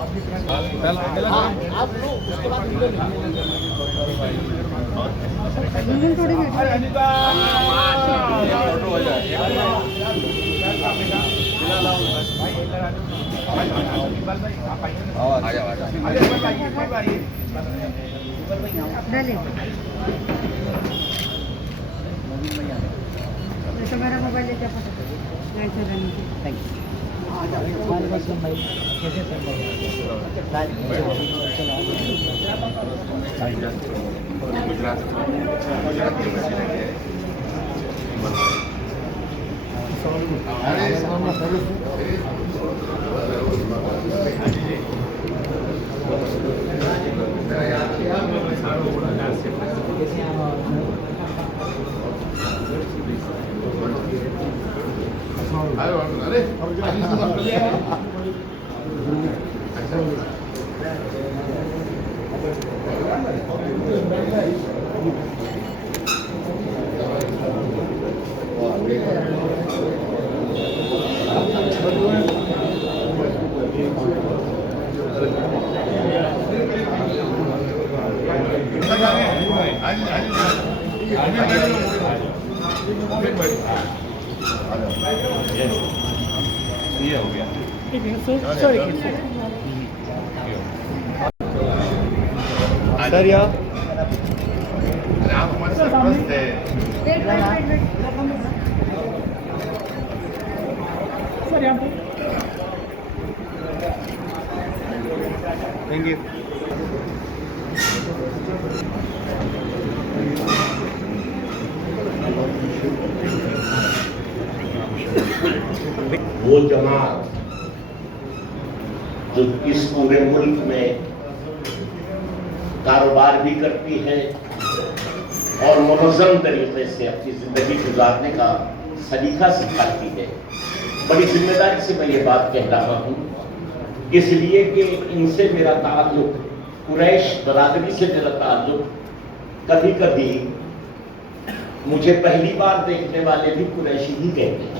आप लो उसके बाद तो मेरा मोबाइल लेके थैंक यू। ये हो गया सर या आप हमारे साथ मस्त है सर यहाँ पे थैंक यू। वो जमात जो इस पूरे मुल्क में कारोबार भी करती है और मुनज़्ज़म तरीके से अपनी जिंदगी गुजारने का सलीका सिखाती है, बड़ी जिम्मेदारी से मैं ये बात कह रहा हूँ, इसलिए कि इनसे मेरा ताल्लुक, कुरैश बरादरी से मेरा ताल्लुक, कभी कभी मुझे पहली बार देखने वाले भी कुरैशी ही कहते हैं।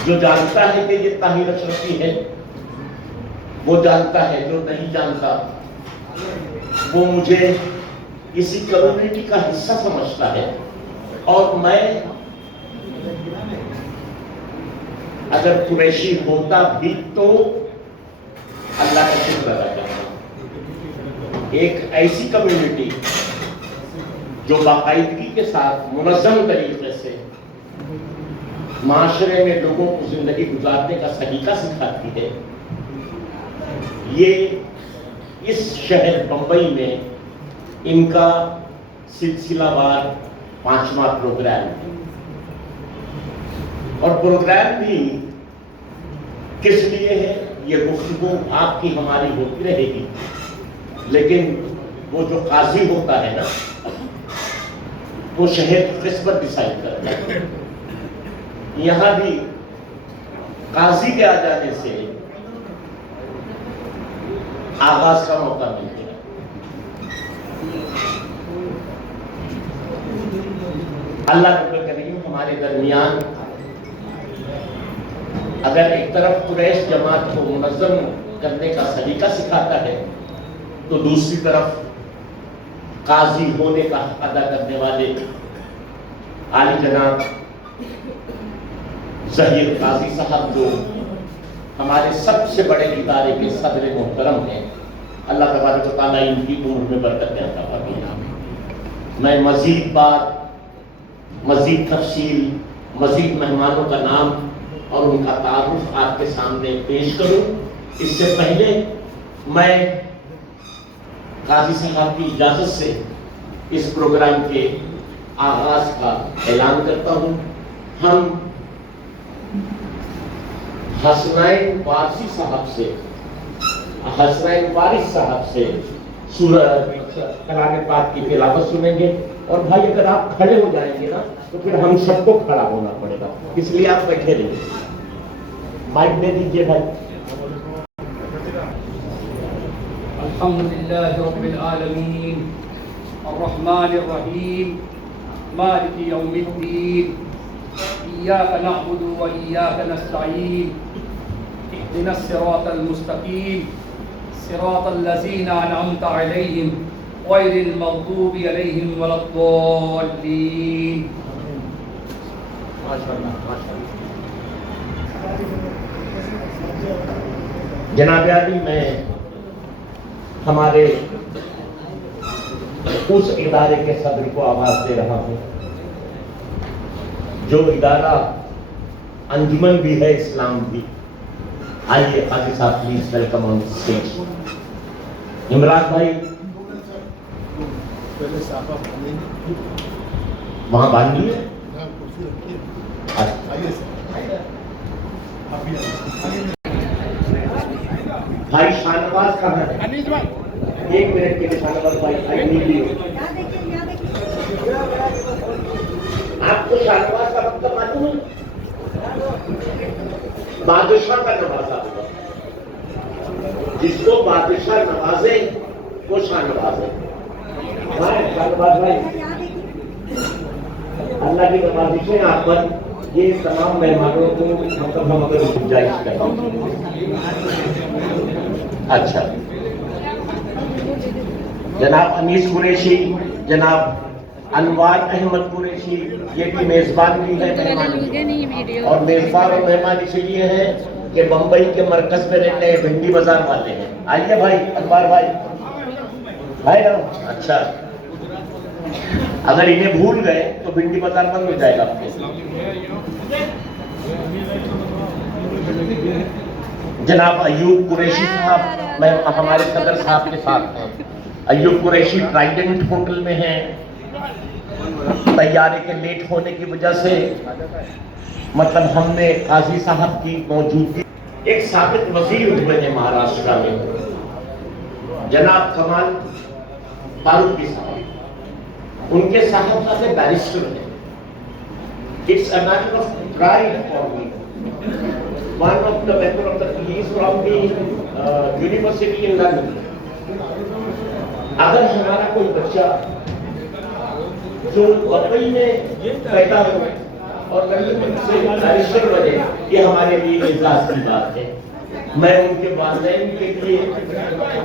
जो जानता है कि ये ताहिर अशरफी है वो जानता है, जो नहीं जानता वो मुझे इसी कम्युनिटी का हिस्सा समझता है। और मैं अगर कुरैशी होता भी तो अल्लाह का शुक्र अदा करता। एक ऐसी कम्युनिटी जो बाकायदगी के साथ मुनज़्ज़म तरीके से माशरे में लोगों को जिंदगी गुजारने का सलीका सिखाती है, ये इस शहर बंबई में इनका सिलसिलावार 5वां प्रोग्राम है। और प्रोग्राम भी किस लिए है ये गुफ्तगू आपकी हमारी होती रहेगी, लेकिन वो जो काजी होता है ना, वो शहर की किस्मत डिसाइड करता है। यहाँ भी काजी के आ जाने से आगाज का मौका मिल गया। अल्लाह रब्बुल करीम हमारे दरमियान अगर एक तरफ कुरैश जमात को मुनज़्ज़म करने का सलीका सिखाता है, तो दूसरी तरफ काजी होने का हक अदा करने वाले आली जनाब ज़हीर काजी साहब जो हमारे सबसे बड़े इदारे के सदर मोहतरम हैं, अल्लाह तबारक व तआला इनकी उम्र में बरकत अता फरमाए। मैं मज़ीद बात, मज़ीद तफसील, मज़ीद मेहमानों का नाम और उनका तारुफ आपके सामने पेश करूं, इससे पहले मैं काजी साहब की इजाज़त से इस प्रोग्राम के आगाज का ऐलान करता हूं। हम हसनैन वारिस साहब से सूरह कलाम पाक की तिलावत सुनेंगे। और भाई अगर आप खड़े हो जाएंगे ना तो फिर हम सबको खड़ा होना पड़ेगा, इसलिए आप बैठे रहिए। माइक दे दीजिए भाई। अल्हम्दुलिल्लाह रब्बिल आलमीन अर्रहमानिर रहीम मालिकि यौमिद्दीन इय्याका नअबुदु व इय्याका नस्तईन इहदिना सिरातल मुस्तकीम सिरातल लज़ीना अनअमता अलैहिम गैरिल मग़दूबि अलैहिम वलद्दाल्लीन। जनाब आली, मैं हमारे उस इदारे के सदर को आवाज दे रहा हूं जो इदारा अंजुमन भी है, इस्लाम भी। आइए काजी साहब, please welcome on stage. Imran भाई वहां बांध लिए। भाई शाहनवाज कहाँ है? 1 मिनट के लिए शाहनवाज भाई, आई नीड यू। आपको शाहनवाज का मतलब मालूम है? बादशाह का नवाजा होगा। जिसको बादशाह नवाजे वो शाहनवाज है। शाहनवाज भाई, अल्लाह की नवाजिशें आप पर। ये तमाम मेहमानों को मतलब हम अगर गुंजाइश करें। अच्छा, जनाब अनीस कुरैशी, जनाब अनवार अहमद कुरैशी, ये भी मेजबान भी है, मेहमान भी। और मेजबान और मेहमान इसीलिए हैं कि बंबई के मरकज में रहते हैं, भिंडी बाजार वाले हैं। आइए भाई, अनवार भाई ना। अच्छा, अगर इन्हें भूल गए तो भिंडी बाजार बंद हो जाएगा आपके। जनाब अयूब कुरैशी साहब, मैं हमारे सदर साहब के साथ हैं। अयूब कुरैशी ट्राइडेंट होटल में हैं। तैयारी के लेट होने की वजह से मतलब हमने काजी साहब की मौजूदगी। एक साबित वजीर हुए हैं महाराष्ट्र में, जनाब कमाल फारूकी साहब। उनके साहबजादे बैरिस्टर हैं। It's a matter of pride for me. One of the member of the he is from the university in London. अगर हमारा कोई बच्चा जो बम्बई में पैदा हो और लंदन से बैरिस्टर बने, ये हमारे लिए इज़्ज़त की बात है। मैं उनके वालिदैन के लिए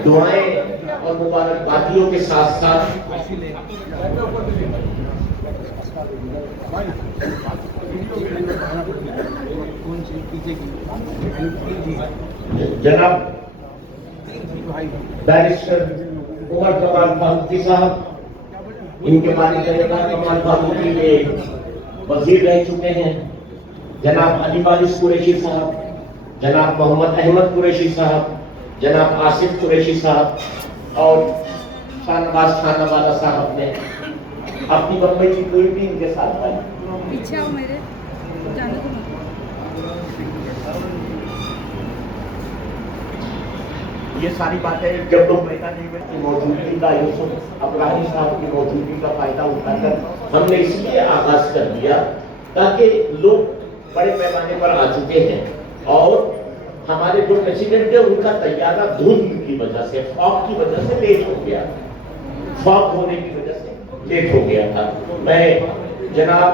दुआएं और मुबारकबादियों के साथ साथ जनाब बैरिस्टर उमर कमाल फारूकी साहब, इनके वालिदैन कमाल फारूकी ये वजीर रह चुके हैं। जनाब अली वारिस कुरैशी साहब, जनाब मोहम्मद अहमद कुरैशी साहब, जनाब आसिफ कुरैशी साहब और शाहनवाज खानावाला साहब ने अपनी बम्बई की कोई भी इनके साथ आई। पीछे आओ मेरे, जाने को मत। ये सारी बातें जब लोग मैदानी में की मौजूदगी का, यूसुफ अब्राही साहब की मौजूदगी का फायदा उठाकर हमने इसलिए आगाज कर दिया ताकि लोग बड़े पैमाने पर आ चुके हैं। और हमारे जो प्रेसिडेंट है उनका तैयारा धुंध की वजह से, फॉग की वजह से लेट हो गया, फॉग होने की वजह से लेट हो गया था। मैं जनाब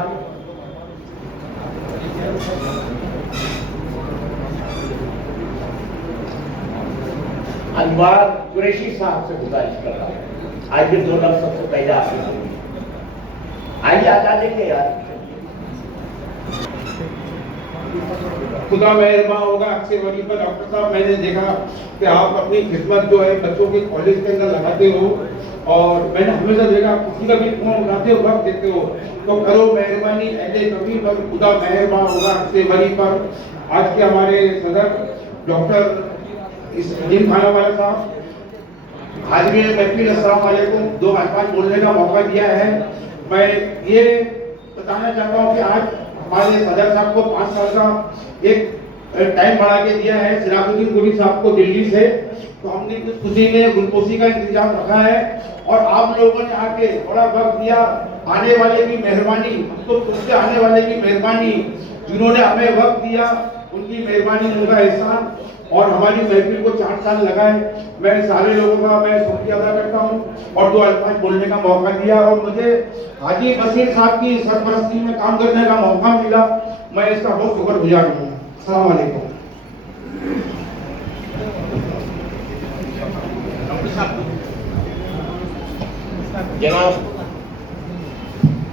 अनवार कुरैशी साहब से गुजारिश कर रहा हूँ, आइए 2 लफ्ज़ सबसे पहले आपके आइए आ देंगे यार। खुदा मेहरबान होगा अक्सर वली पर। डॉक्टर साहब, मैंने देखा कि आप अपनी खिदमत जो है बच्चों के कॉलेज के अंदर लगाते हो और मैंने हमेशा देखा किसी का भी फोन उठाते हो, वक्त देते हो, तो करो मेहरबानी ऐसे कभी पर। खुदा मेहरबान होगा अक्सर वली पर। आज के हमारे सदर डॉक्टर इस्माइल खानावाला साहब, हाज़िर महफिल, अस्सलाम वालेकुम। 2 अल्फाज बोलने का मौका दिया है। मैं ये बताना चाहता हूँ कि आज हमारे सदर साहब को 5 साल का एक टाइम बढ़ा के दिया है सिराजुद्दीन गुली साहब को दिल्ली से, तो हमने इस खुशी में गुलपोशी का इंतजाम रखा है और आप लोगों ने आके थोड़ा वक्त दिया। आने वाले की मेहरबानी, तो उससे आने वाले की मेहरबानी, जिन्होंने हमें वक्त दिया उनकी मेहरबानी, उनका एहसान। और हमारी महफिल को 4 साल लगाए, मैं सारे लोगों का मैं शुक्रिया अदा करता हूँ और 2 अल्फाज बोलने का मौका दिया और मुझे हाजी बशीर साहब की सरपरस्ती में काम करने का मौका मिला। मैं इसका बहुत शुक्रगुजार हूँ। अस्सलाम वालेकुम।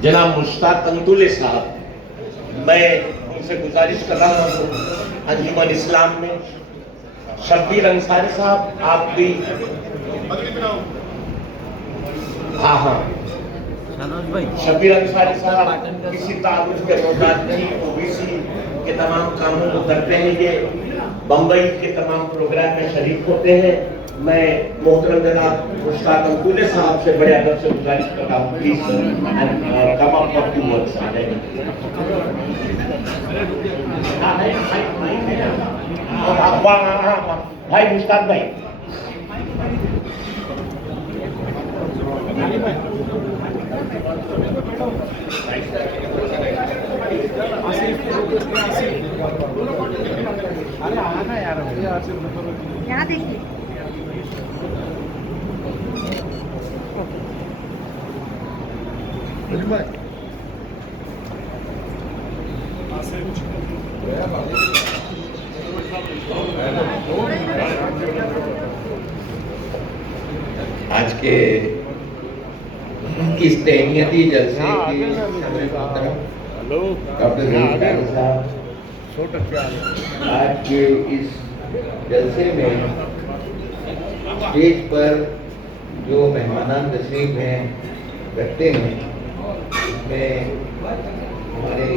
जनाब मुश्ताक अंतुले साहब, मैं उनसे गुजारिश कर रहा हूँ अंजुमन इस्लाम में शब्बीर अंसारी साहब, आप भी। हाँ, शब्बीर अंसारी साहब किसी तारुफ के मोहताज नहीं, ओबीसी के तमाम कानून उतरते हैं, ये बम्बई के तमाम प्रोग्राम में शरीक होते हैं। मैं मोहतरम जनाब मुश्ताक अंतुले साहब से बड़े अदब से गुजारिश कर रहा हूँ, please come up for two words. भाई मुश्ताक भाई, यहाँ देखिए। आज के इस तहनीती जलसे के डॉक्टर साहब, आज के इस जलसे में स्टेज पर जो मेहमानान तशरीफ हैं रखते हैं, उसमें हमारे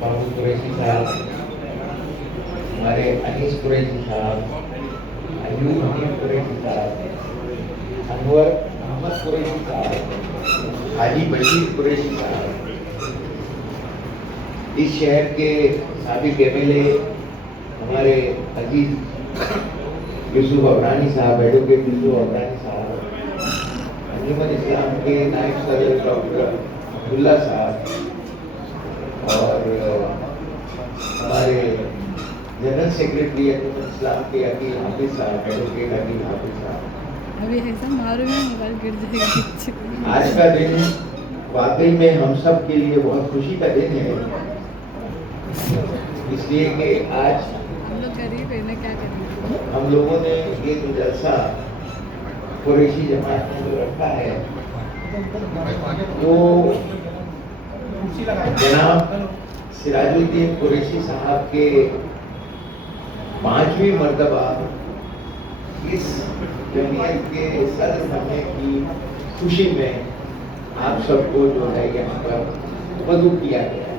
महमूद कुरैशी साहब, हमारे अनीस कुरैशी साहब, अयूब हमीद कुरैशी साहब, अनवर मोहम्मद कुरैशी साहब, हाजी बशीर कुरैशी साहब, इस शहर के साबिक एमएलए हमारे अजीज यूसुफ अफरानी साहब, एडवोकेट यूसुफ अफरानी साहब, अंजुमन इस्लाम के नायब सदर डॉक्टर अब्दुल्ला साहब, और हमारे जनरल सेक्रेटरी अंजुमन इस्लाम के अकील हाफिज साहब, एडवोकेट अकील हाफिज साहब। अभी ऐसा मारो में मोबाइल गिर जाएगा। आज का दिन वाकई में हम सब के लिए बहुत खुशी का दिन है, इसलिए कि आज हम लोग गरीब है ना, क्या करेंगे। हम लोगों ने ये जो जलसा कुरैशी जमात ने जो रखा है, वो जनाब सिराजुद्दीन कुरैशी साहब के 5वीं मर्तबा इस जमीयत के सदर बनने की खुशी में आप सबको जो है यहाँ पर मधु किया गया है।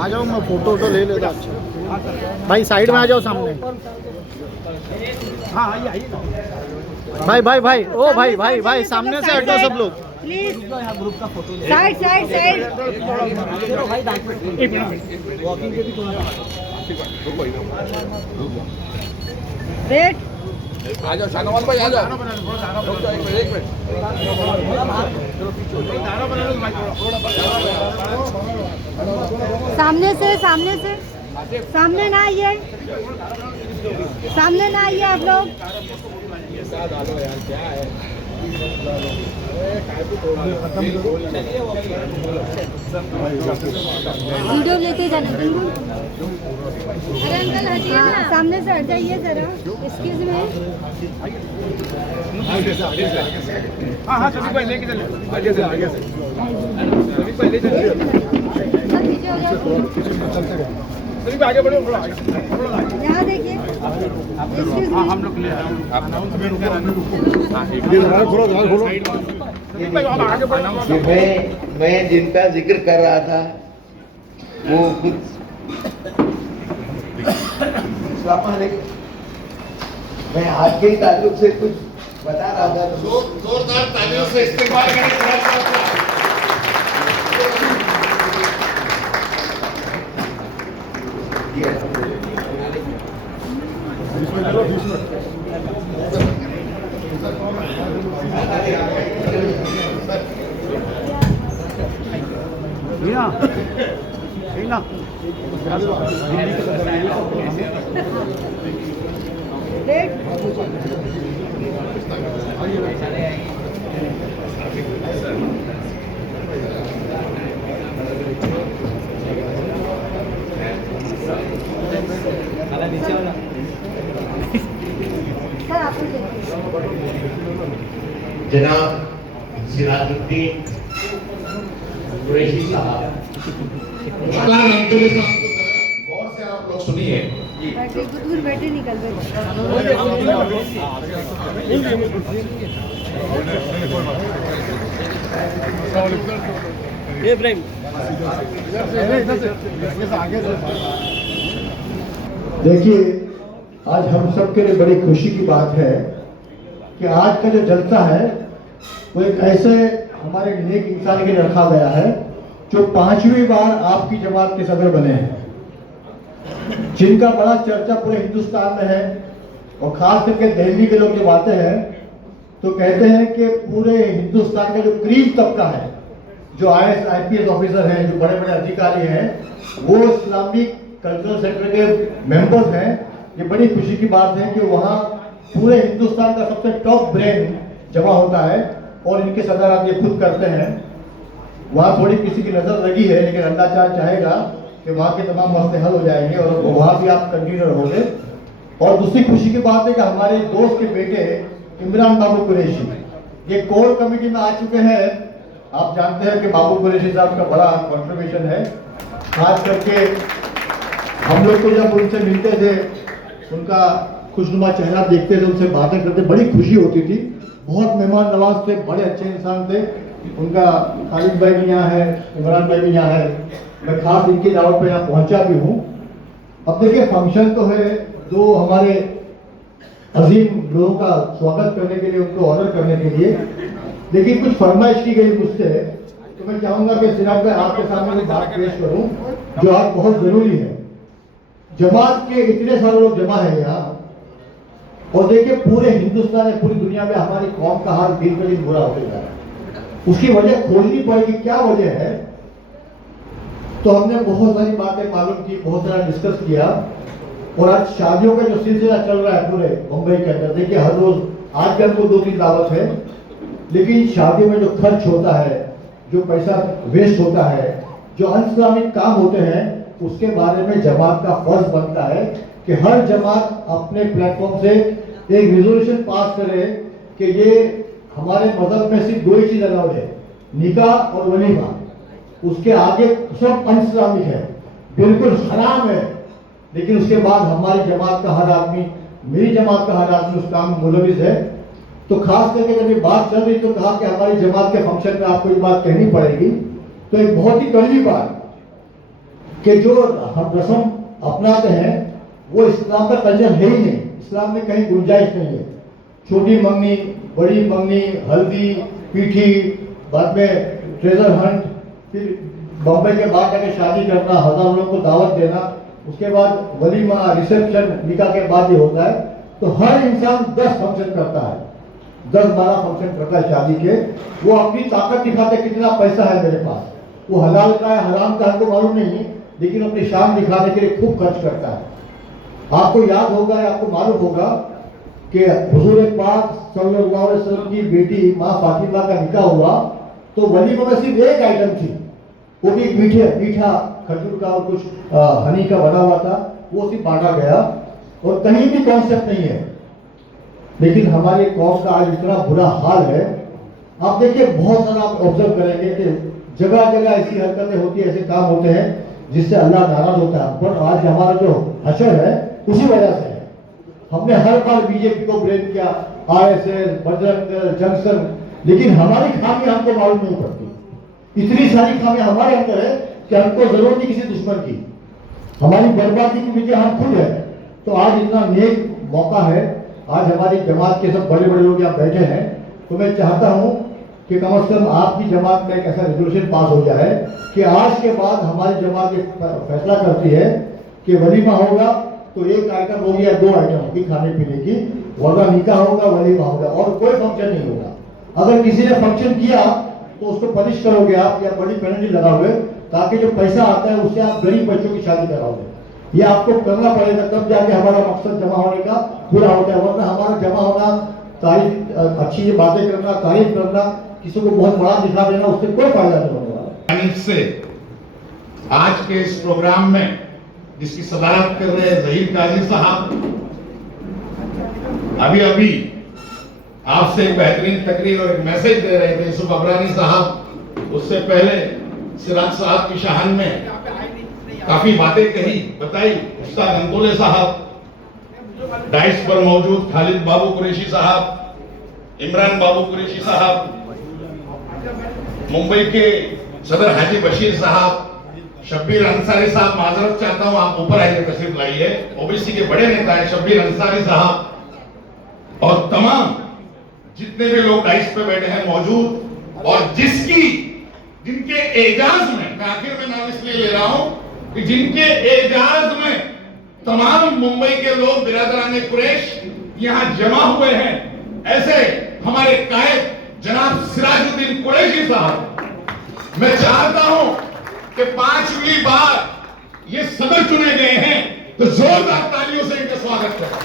आ जाओ, मैं फोटो ले लेता। अच्छा भाई साइड में आ जाओ, सामने। हाँ आइए। भाई भाई भाई, ओ भाई भाई भाई, सामने से हटो सब लोग please. Side side side. Wait, आ जाओ शाहनवाज भाई, आ जाओ। एक मिनट। सामने से सामने ना आइए, सामने ना आइए आप लोग। वीडियो लेते जाना। अरे अंकल हटिए ना, सामने से हट जाइए जरा। Excuse me. हाँ सभी भाई लेके चले, आगे से सभी भाई ले चले, सभी भाई आगे बढ़ो, थोड़ा यहाँ देखिए। Excuse me. हम लोग ले मैं जिनका जिक्र कर रहा था वो खुद मैं आज के ताल्लुक से कुछ बता रहा था। जोरदार तालियों से इस्तेमाल करें। सर आप देखिए जनाब सिराजुद्दीन कुरैशी साहब, गौर से आप लोग सुनिए। बैठे दूर बैठे निकल गए। देखिए, आज हम सबके लिए बड़ी खुशी की बात है कि आज का जो जलसा है वो एक ऐसे हमारे नेक इंसान के लिए रखा गया है जो 5वीं बार आपकी जमात के सदर बने हैं, जिनका बड़ा चर्चा पूरे हिंदुस्तान में है। और खास करके दिल्ली के लोग जब आते हैं तो कहते हैं कि पूरे हिंदुस्तान का जो क्रीम तबका है, जो IAS IPS ऑफिसर हैं, जो बड़े बड़े अधिकारी हैं, वो इस्लामिक कल्चरल सेंटर के मेंबर्स हैं। ये बड़ी खुशी की बात है कि वहाँ पूरे हिंदुस्तान का सबसे टॉप ब्रेन जमा होता है और इनके सदारत ये खुद करते हैं। वहाँ थोड़ी किसी की नज़र लगी है, लेकिन अल्लाह चाहेगा कि वहाँ के तमाम मसले हल हो जाएंगे और वहाँ भी आप कंटिन्यू रहोगे। और दूसरी खुशी की बात है कि हमारे दोस्त के बेटे इमरान बाबू कुरैशी ये कोर कमेटी में आ चुके हैं। आप जानते हैं कि बाबू कुरैशी साहब का बड़ा कंट्रीब्यूशन है, खास करके हम लोग को जब उनसे मिलते थे, उनका खुशनुमा चेहरा देखते थे, उनसे बातें करते, बड़ी खुशी होती थी। बहुत मेहमान नवाज थे, बड़े अच्छे इंसान थे। उनका खालिद भाई भी यहाँ है, इमरान भाई भी यहाँ है, मैं खास इनकी दावत पे यहाँ पहुँचा भी हूँ। अब देखिए, फंक्शन तो है, जो हमारे अजीम लोगों का स्वागत करने के लिए, उनको ऑर्डर करने के लिए, लेकिन कुछ फरमाइश की गई मुझसे, तो मैं चाहूँगा कि सिर्फ मैं आपके सामने बात पेश करूँ जो आज बहुत ज़रूरी है। जमात के इतने सारे लोग जमा है यहाँ, और देखिए पूरे हिंदुस्तान में, पूरी दुनिया में हमारी कौम का हाल दिन पर दिन बुरा होते जा रहा है। उसकी वजह खोजनी पड़ेगी, क्या वजह है। तो हमने बहुत सारी बातें मालूम की, बहुत सारा डिस्कस किया, और आज शादियों का जो सिलसिला चल रहा है पूरे मुंबई के अंदर, देखिए हर रोज आज भी हमको 2-3 दावत है, लेकिन शादियों में जो खर्च होता है, जो पैसा वेस्ट होता है, जो अनइस्लामिक काम होते हैं, उसके बारे में जमात का फर्ज बनता है कि हर जमात अपने प्लेटफॉर्म से एक रेजोल्यूशन पास करे कि ये हमारे मजहब में सिर्फ 2 ही चीज अलाउड है, निकाह और वलीमा। उसके आगे सब अनइस्लामिक है, बिल्कुल हराम है। लेकिन उसके बाद हमारी जमात का हर आदमी, मेरी जमात का हर आदमी उस काम में मुलविस है। तो खास करके जब ये बात चल रही तो कहा कि हमारी जमात के फंक्शन में आपको ये बात कहनी पड़ेगी। तो एक बहुत ही कड़वी बात कि जो हम रस्म अपनाते हैं वो इस्लाम का कल्चर है ही नहीं, इस्लाम में कहीं गुंजाइश नहीं है। छोटी मंगनी, बड़ी मंगनी, हल्दी, पीठी, बाद में ट्रेजर हंट, फिर बॉम्बे के बाद जाके शादी करना, 1000 लोगों को दावत देना, उसके बाद वलीमा, रिसेप्शन, निकाह के बाद ये होता है। तो हर इंसान 10 फंक्शन करता है, 10-12 फंक्शन करता है शादी के। वो अपनी ताकत दिखाते कितना पैसा है मेरे पास, वो हलाल का है हराम का हमको मालूम नहीं है, लेकिन अपनी शान दिखाने के लिए खूब खर्च करता है। आपको याद होगा या आपको मालूम होगा कि हुजूर पाक सल्लल्लाहु अलैहि वसल्लम की बेटी माँ फातिमा का निकाह हुआ तो वलीमा में सिर्फ एक आइटम थी, वो भी मीठा खजूर का और कुछ हनी का बना हुआ था, वो सिर्फ बांटा गया और कहीं भी कॉन्सेप्ट नहीं है। लेकिन हमारे कौम का आज इतना बुरा हाल है। आप देखिए, बहुत सारा आप ऑब्जर्व करेंगे कि जगह जगह ऐसी हरकतें होती है, ऐसे काम होते हैं जिससे अल्लाह नाराज होता है। पर आज हमारा जो हशर है उसी वजह से है। हमने हर बार बीजेपी को ब्लेम किया, RSS, बजरंग दल, जंक्शन, लेकिन हमारी खामी हमको मालूम नहीं पड़ती। इतनी सारी खामी हमारे अंदर है कि हमको जरूरत नहीं किसी दुश्मन की, हमारी बर्बादी की वजह हम खुद है। तो आज इतना नेक मौका है, आज हमारी जमात के सब बड़े बड़े लोग यहाँ बैठे हैं, तो मैं चाहता हूँ कि कम से कम आपकी जमात में एक ऐसा रेजोल्यूशन पास हो जाए कि आज के बाद हमारी जमात ये फैसला करती है कि वलीमा होगा तो 1 आइटम होगी या 2 आइटम होगी खाने पीने की, वरना निकाह होगा, वलीमा होगा और कोई फंक्शन नहीं होगा। अगर किसी ने फंक्शन किया तो उसको पनिश करोगे आप या बड़ी पेनल्टी लगाओगे, ताकि जो पैसा आता है उससे आप गरीब बच्चों की शादी कराओगे। ये आपको करना पड़ेगा, तब जाके हमारा मकसद जमा होने का पूरा होता है। वरना हमारा जमा होना, तारीफ, अच्छी बातें करना, तारीफ करना, किसी को बहुत बड़ा दिखा देना, उससे कोई फायदा नहीं होने वाला। से आज के इस प्रोग्राम में जिसकी सदारत कर रहे हैं ज़हीर काजी साहब। अभी अभी आपसे एक बेहतरीन तकरीर और एक मैसेज दे रहे थे यूसुफ अबरानी साहब। उससे पहले सिराज साहब की शान में काफी बातें कही बताई उस्ताद अंतोले साहब, डाइस पर मौजूद खालिद बाबू कुरैशी साहब, इमरान बाबू कुरैशी साहब, मुंबई के सदर हाजी बशीर साहब, शब्बीर अंसारी साहब, माजरत चाहता हूं आप ऊपर आइए, तशरीफ लाइए, ओबीसी के बड़े नेता है शब्बीर अंसारी साहब, और तमाम जितने भी लोग डाइस पे बैठे हैं मौजूद, और जिनके एजाज में, मैं आखिर में नाम इसलिए ले रहा हूं कि जिनके एजाज में तमाम मुंबई के लोग बिरादरान कुरैश यहां जमा हुए हैं, ऐसे हमारे कायद जनाब सिराजुद्दीन कुरैशी साहब। मैं चाहता हूं कि 5वीं बार ये सदर चुने गए हैं तो जोरदार तालियों से इनका स्वागत करें।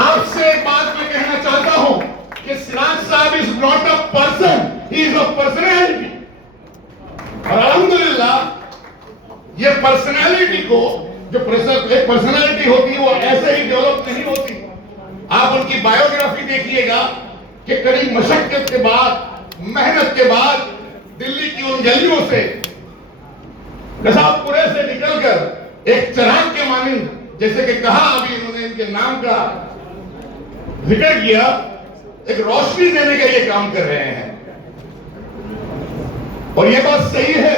आपसे एक बात मैं कहना चाहता हूं कि सिराज साहब is not a person, he is a personality. और अल्हम्दुलिल्लाह ये पर्सनैलिटी को, जो एक पर्सनैलिटी होती है वो ऐसे ही डेवलप नहीं होती। आप उनकी बायोग्राफी देखिएगा कि कड़ी मशक्कत के बाद, मेहनत के बाद दिल्ली की उन गलियों से, कसाबपुरे से निकलकर एक चिराग के मानिंद, जैसे कि कहा अभी इन्होंने इनके नाम का जिक्र किया, एक रोशनी देने का ये काम कर रहे हैं। और ये बात सही है,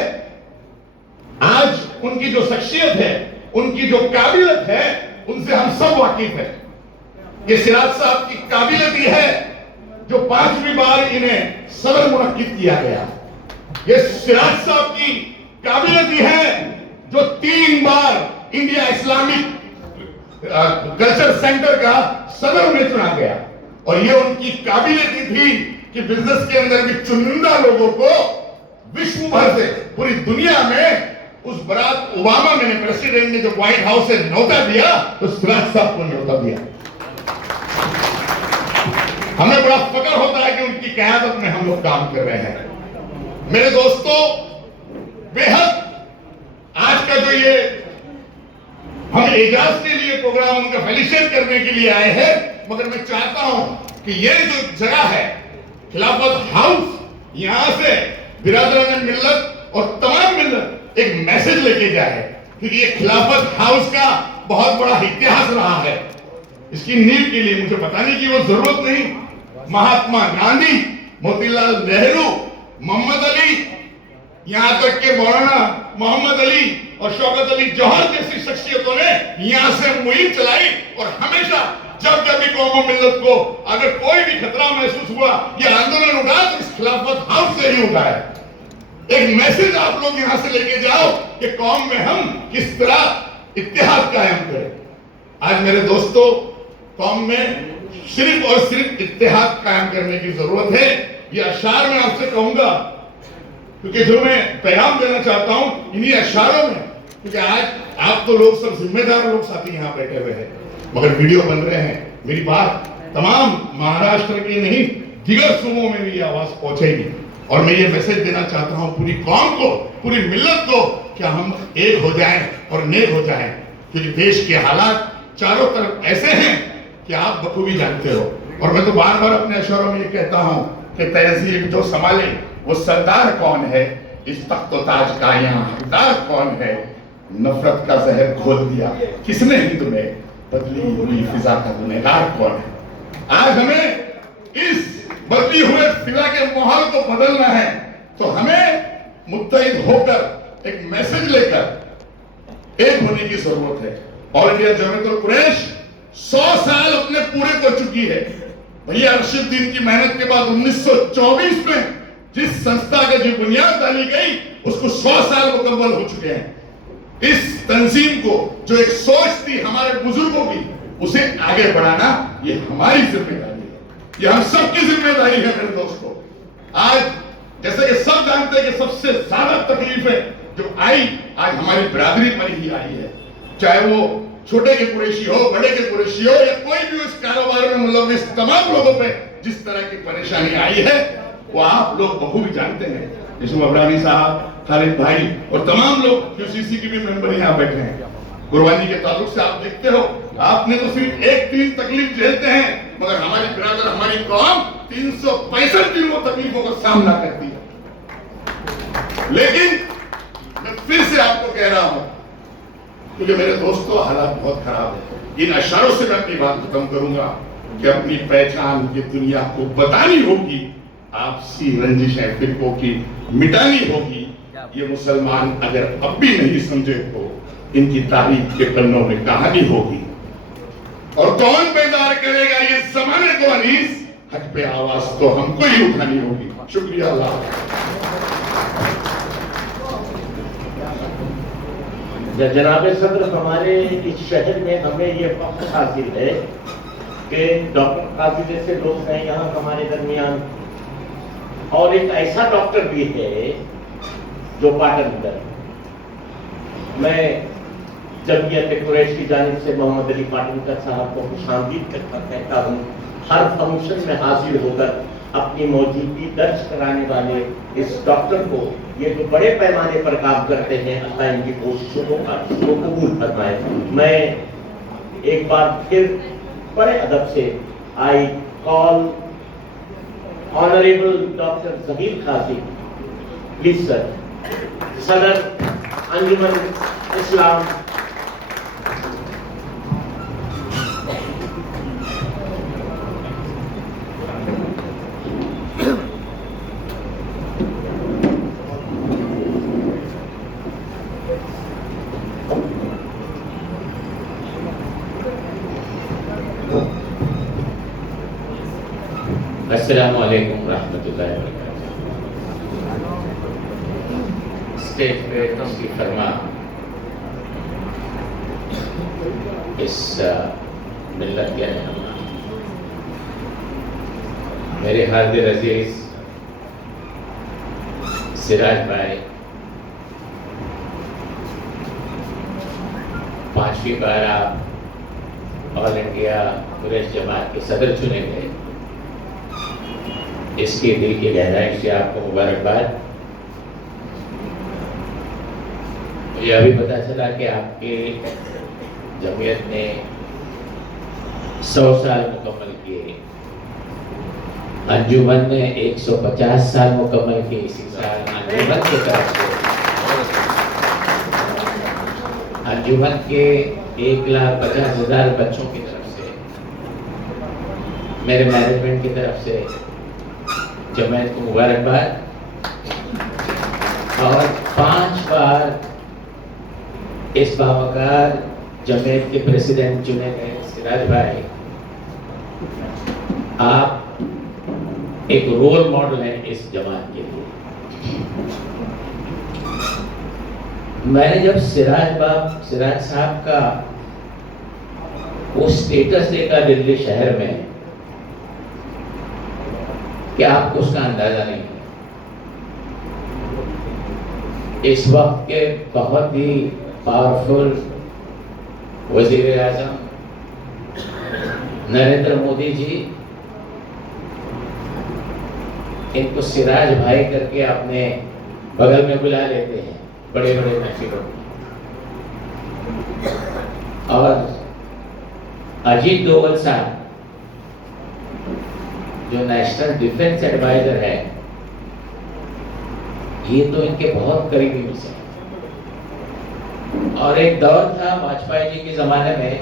आज उनकी जो शख्सियत है, उनकी जो काबिलियत है, उनसे हम सब वाकिफ हैं। ये सिराज साहब की काबिलियत ही है जो 5वीं बार इन्हें सदर मुनक्किद किया गया। ये सिराज साहब की काबिलियत ही है जो 3 बार इंडिया इस्लामिक कल्चर सेंटर का सदर में चुना गया। और ये उनकी काबिलियत ही थी कि बिजनेस के अंदर भी चुनिंदा लोगों को विश्व भर से, पूरी दुनिया में, उस बरात ओबामा ने, प्रेसिडेंट ने जो व्हाइट हाउस से न्योता दिया, तो सिराज साहब को न्योता दिया। हमें बड़ा फक्र होता है कि उनकी क़यादत में हम लोग काम कर रहे हैं। मेरे दोस्तों, बेहद आज का जो ये हम एजाज के लिए प्रोग्राम उनका फेलिसिटेट करने के लिए आए हैं, मगर मैं चाहता हूं कि ये जो जगह है खिलाफत हाउस, यहां से बिरादरान मिल्लत और तमाम मिल्लत एक मैसेज लेके जाए, क्योंकि ये खिलाफत हाउस का बहुत बड़ा इतिहास रहा है। इसकी नींव के लिए मुझे बताने की वो जरूरत नहीं। महात्मा गांधी, मोतीलाल नेहरू, मोहम्मद अली, यहां तक के मौलाना मोहम्मद अली और शौकत अली जौहर जैसी शख्सियतों ने यहां से मुहिम चलाई। और हमेशा जब भी कौम और मिल्लत को अगर कोई भी खतरा महसूस हुआ, यह आंदोलन उठा तो इस खिलाफत हाउस से ही उठाया। एक मैसेज आप लोग यहां से लेके जाओ कि कौम में हम किस तरह इत्तेहाद कायम करें। आज मेरे दोस्तों, कौम में सिर्फ और सिर्फ इत्तेहाद कायम करने की जरूरत है। ये अशार में आपसे कहूंगा, क्योंकि जो मैं पैगाम देना चाहता हूं इन्हीं अशारों में, क्योंकि आज आप तो लोग सब जिम्मेदार लोग साथी यहाँ बैठे हुए हैं, मगर वीडियो बन रहे हैं। मेरी बात तमाम महाराष्ट्र की नहीं, दिगर सूबों में भी आवाज पहुंचेगी। और मैं ये मैसेज देना चाहता हूं पूरी कौम को, पूरी मिल्लत को, कि हम एक हो जाएं और नेक हो जाएं, क्योंकि देश के हालात चारों तरफ ऐसे हैं कि आप बखूबी जानते हो। और मैं तो बार बार अपने अशरों में ये कहता हूं कि तहजीब जो संभाले वो सरदार कौन है, इस तख्त ताज का यहाँ हकदार कौन है, नफरत का जहर घोल दिया किसने हिंद में, बदली हुई फिजा का गुनहगार कौन है। आज हमें इस बदली हुए फिजा के माहौल को बदलना है, तो हमें मुत्तहिद होकर एक मैसेज लेकर एक होने की जरूरत है। ऑल इंडिया जमात कुरैश 100 साल अपने पूरे कर चुकी है। भैया अरशदुद्दीन की मेहनत के बाद 1924 में जिस संस्था का जो बुनियाद डाली गई, उसको 100 साल मुकम्मल हो चुके हैं। इस तंजीम को जो एक सोच थी हमारे बुजुर्गों की, उसे आगे बढ़ाना ये हमारी जिम्मेदारी है, ये हम सबकी जिम्मेदारी है। मेरे दोस्तों, आज जैसे कि सब जानते हैं कि सबसे ज्यादा तकलीफें जो आई, आज हमारी बिरादरी पर ही आई है। चाहे वो छोटे के कुरैशी हो, बड़े के कुरैशी हो, या कोई भी उस कारोबार में मुलव्विस तमाम लोगों पे जिस तरह की परेशानी आई है, वो आप लोग बखूबी जानते हैं। यूसुफ अबरानी साहब, खालिद भाई और तमाम लोग QCC के भी मेंबर यहाँ बैठे हैं। कुर्बानी के ताल्लुक से आप देखते हो, आपने तो सिर्फ एक दिन तकलीफ झेलते हैं, मगर हमारी बिरादर, हमारी कौम 365 दिन वो तकलीफों का सामना करती है। लेकिन मैं फिर से आपको कह रहा हूं, क्योंकि मेरे दोस्तों हालात बहुत खराब है, इन अशारों से मैं अपनी बात खत्म करूंगा कि अपनी पहचान ये दुनिया को बतानी होगी, आपसी रंजिशें फिरकों की मिटानी होगी। ये मुसलमान अगर अब भी नहीं समझे तो इनकी तारीख के पन्नों में कहानी होगी। और कौन बेदार करेगा ये जमाने को अनीस, हक पे आवाज तो हमको ही उठानी होगी। शुक्रिया अल्लाह। जनाब सदर, हमारे इस शहर में हमें ये फख्र हासिल है कि डॉक्टर काजी जैसे लोग हैं यहाँ हमारे दरमियान, और एक ऐसा डॉक्टर भी है जो पाटनगर। मैं जमीयत कुरैश की जानिब से मोहम्मद अली पाटनकर साहब को खुशामदीद कहता हूँ। हर फंक्शन में हाजिर होकर अपनी मौजूदगी दर्ज कराने वाले इस डॉक्टर को, ये जो बड़े पैमाने पर काम करते हैं, अल्लाह इनकी कोशिशों को कबूल फरमाए। मैं एक बार फिर बड़े अदब से I call honourable doctor Zaheer Qazi, please sir, सदर अंजुमन इस्लाम। अस्सलामु अलैकुम रहमतुल्लाहि व बरकातुहू। स्टेज पे तशरीफ फरमा इस मिल्लत के रहनुमा मेरे हाजिर अजीज सिराज भाई, 5वीं बार आप ऑल इंडिया कुरैश जमात के सदर चुने गए, इसके दिल की गहराई से आपको मुबारकबाद। मुझे अभी पता चला कि आपकी जमीयत ने 100 साल मुकम्मल किए, अंजुमन ने 150 साल मुकम्मल किए इसी साल अंजुमन की तरफ से। अंजुमन के 1,50,000 बच्चों की तरफ से, मेरे मैनेजमेंट की तरफ से जमात को मुबारकबाद। और 5 बार इस बावकार जमात के प्रेसिडेंट चुने गए सिराज भाई, आप एक रोल मॉडल हैं इस जमात के लिए। मैंने जब सिराज साहब का वो स्टेटस देखा दिल्ली शहर में, कि आपको उसका अंदाजा नहीं है। इस वक्त के बहुत ही पावरफुल वजीर आजम नरेंद्र मोदी जी इनको सिराज भाई करके अपने बगल में बुला लेते हैं बड़े बड़े महफिलों में। और अजीत डोवल साहब जो नेशनल डिफेंस एडवाइजर है, ये तो इनके बहुत करीबी में से। और एक दौर था वाजपेयी जी के जमाने में,